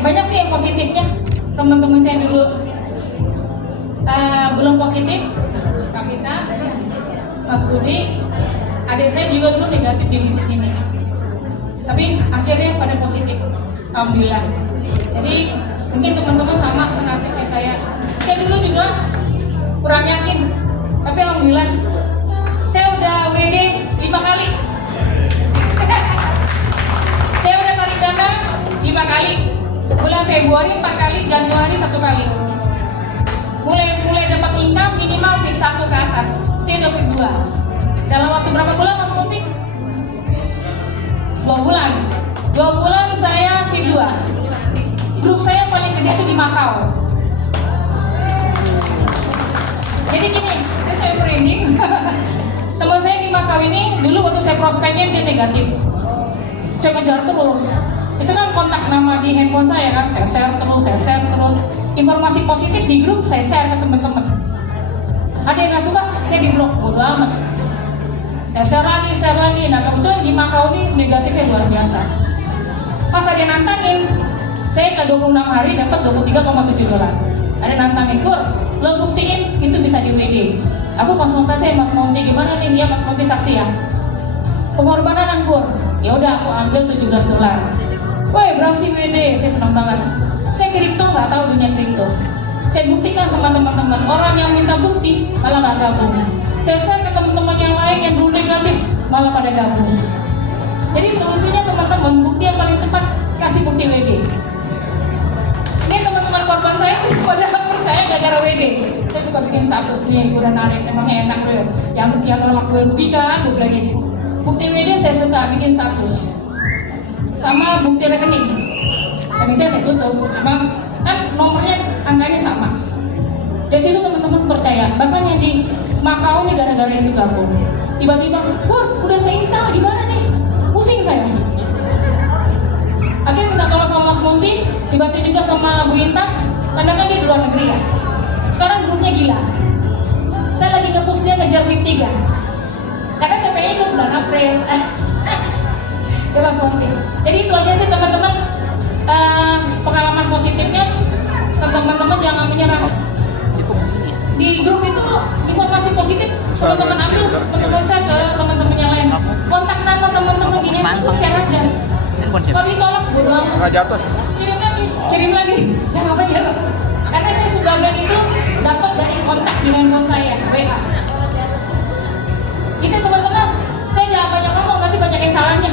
banyak sih yang positifnya. Teman-teman saya dulu belum positif, Kapita, Mas Budi, adik saya juga dulu negatif di bisnis ini. Tapi akhirnya pada positif, alhamdulillah. Jadi mungkin teman-teman sama senasib kayak saya. Saya dulu juga kurang yakin, tapi alhamdulillah saya udah WD 5 kali. Saya udah tarik dana 5 kali. Bulan Februari 4 kali, Januari 1 kali. Mulai dapat income minimal fit 1 ke atas. Saya udah fit 2. Dalam waktu berapa bulan Mas Monty? 2 bulan. 2 bulan saya fit 2. Grup saya paling gede itu di Makau. Jadi gini, saya branding. Teman saya di Makau ini dulu waktu saya prospeknya dia negatif. Saya kejar terus. Itu kan kontak nama di handphone saya kan, saya share terus. Informasi positif di grup saya share ke teman-teman. Ada yang nggak suka, saya di blok, bodo amat. Saya share lagi. Nah kebetulan di Makau ini negatifnya luar biasa. Pas ada yang nantangin, saya ke 26 hari dapat $23,7. Ada nantangin, Kur, lo buktiin itu bisa di WD. Aku konsultasi Mas Monty, gimana nih dia Mas Monty saksi ya? Pengorbanan Kur, ya udah aku ambil $17. Woi berhasil WD, saya senang banget. Saya kripto nggak tahu dunia kripto. Saya buktikan sama teman-teman, orang yang minta bukti malah nggak gabung. Saya share ke teman-teman yang lain yang dulu negatif malah pada gabung. Jadi solusinya teman-teman, bukti yang paling tepat kasih bukti WD. Ini teman-teman korban saya pada percaya gara-gara WD. Saya suka bikin status nih, gue udah narik, emangnya enak gue. Yang nolak gue rugi kan, gue bilang gitu. Bukti WD saya suka bikin status. Sama bukti rekening. Rekening saya tutup, emang kan nomornya angkanya sama. Dari situ teman-teman percaya, makanya di Makau nih gara-gara itu gabung. tiba-tiba, wah udah saya install gimana nih? Pusing saya. Akhirnya minta tolong sama Mas Monty, dibantu juga sama Bu Intan, karena kan dia di luar negeri ya. Sekarang grupnya gila. Saya lagi nge-push dia ngejar VIP 3. Karena saya pengen ikut bulan April. Ya Mas Monty. Jadi itu aja sih teman-teman, pengalaman positifnya, teman-teman jangan menyerah. Di grup itu informasi positif teman-teman ambil teman-teman saya ke teman-teman yang lain. Kontak nama teman-teman di handphone share aja. Kalau ditolak bodo amat. Kirim lagi, jangan bayar. Karena saya sebagian itu dapat dari kontak di handphone saya, WA. Gitu teman-teman, saya jangan banyak ngomong, nanti banyak yang salahnya.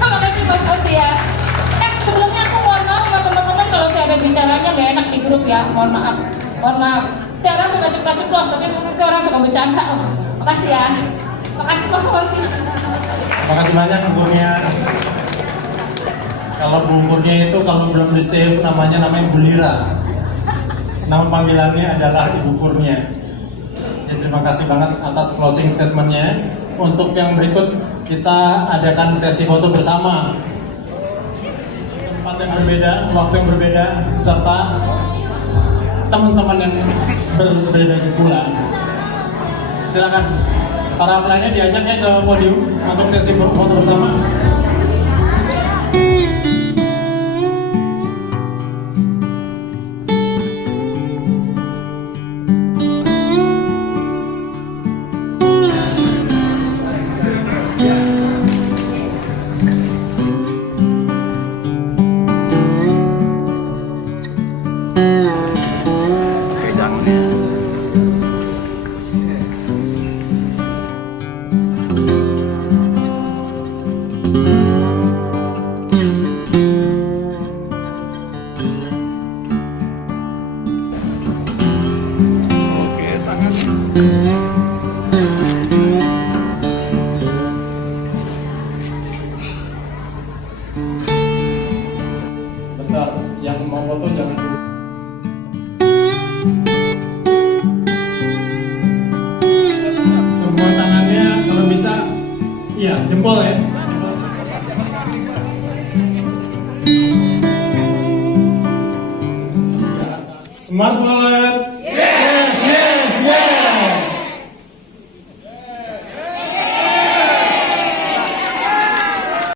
Makasih Mas Monty ya. Sebelumnya aku mohon maaf sama teman-teman kalau saya ada bicaranya gak enak di grup ya, mohon maaf. Saya orang suka ceplos, tapi saya orang suka bercanda. Makasih ya. Makasih Mas Monty. Makasih banyak Bu Kurnia. Kalau Bu Kurnia itu kalau belum di save namanya Bu Lira. Nama panggilannya adalah Ibu Kurnia. Ya, terima kasih banget atas closing statementnya. Untuk yang berikut kita adakan sesi foto bersama. Tempat yang berbeda, waktu yang berbeda, serta teman-teman yang berbeda pula. Silakan para pelayannya diajaknya ke podium untuk sesi foto bersama. Sebentar, yang mau foto jangan dulu. Semua tangannya kalau bisa, iya jempol ya. Smart Wallet.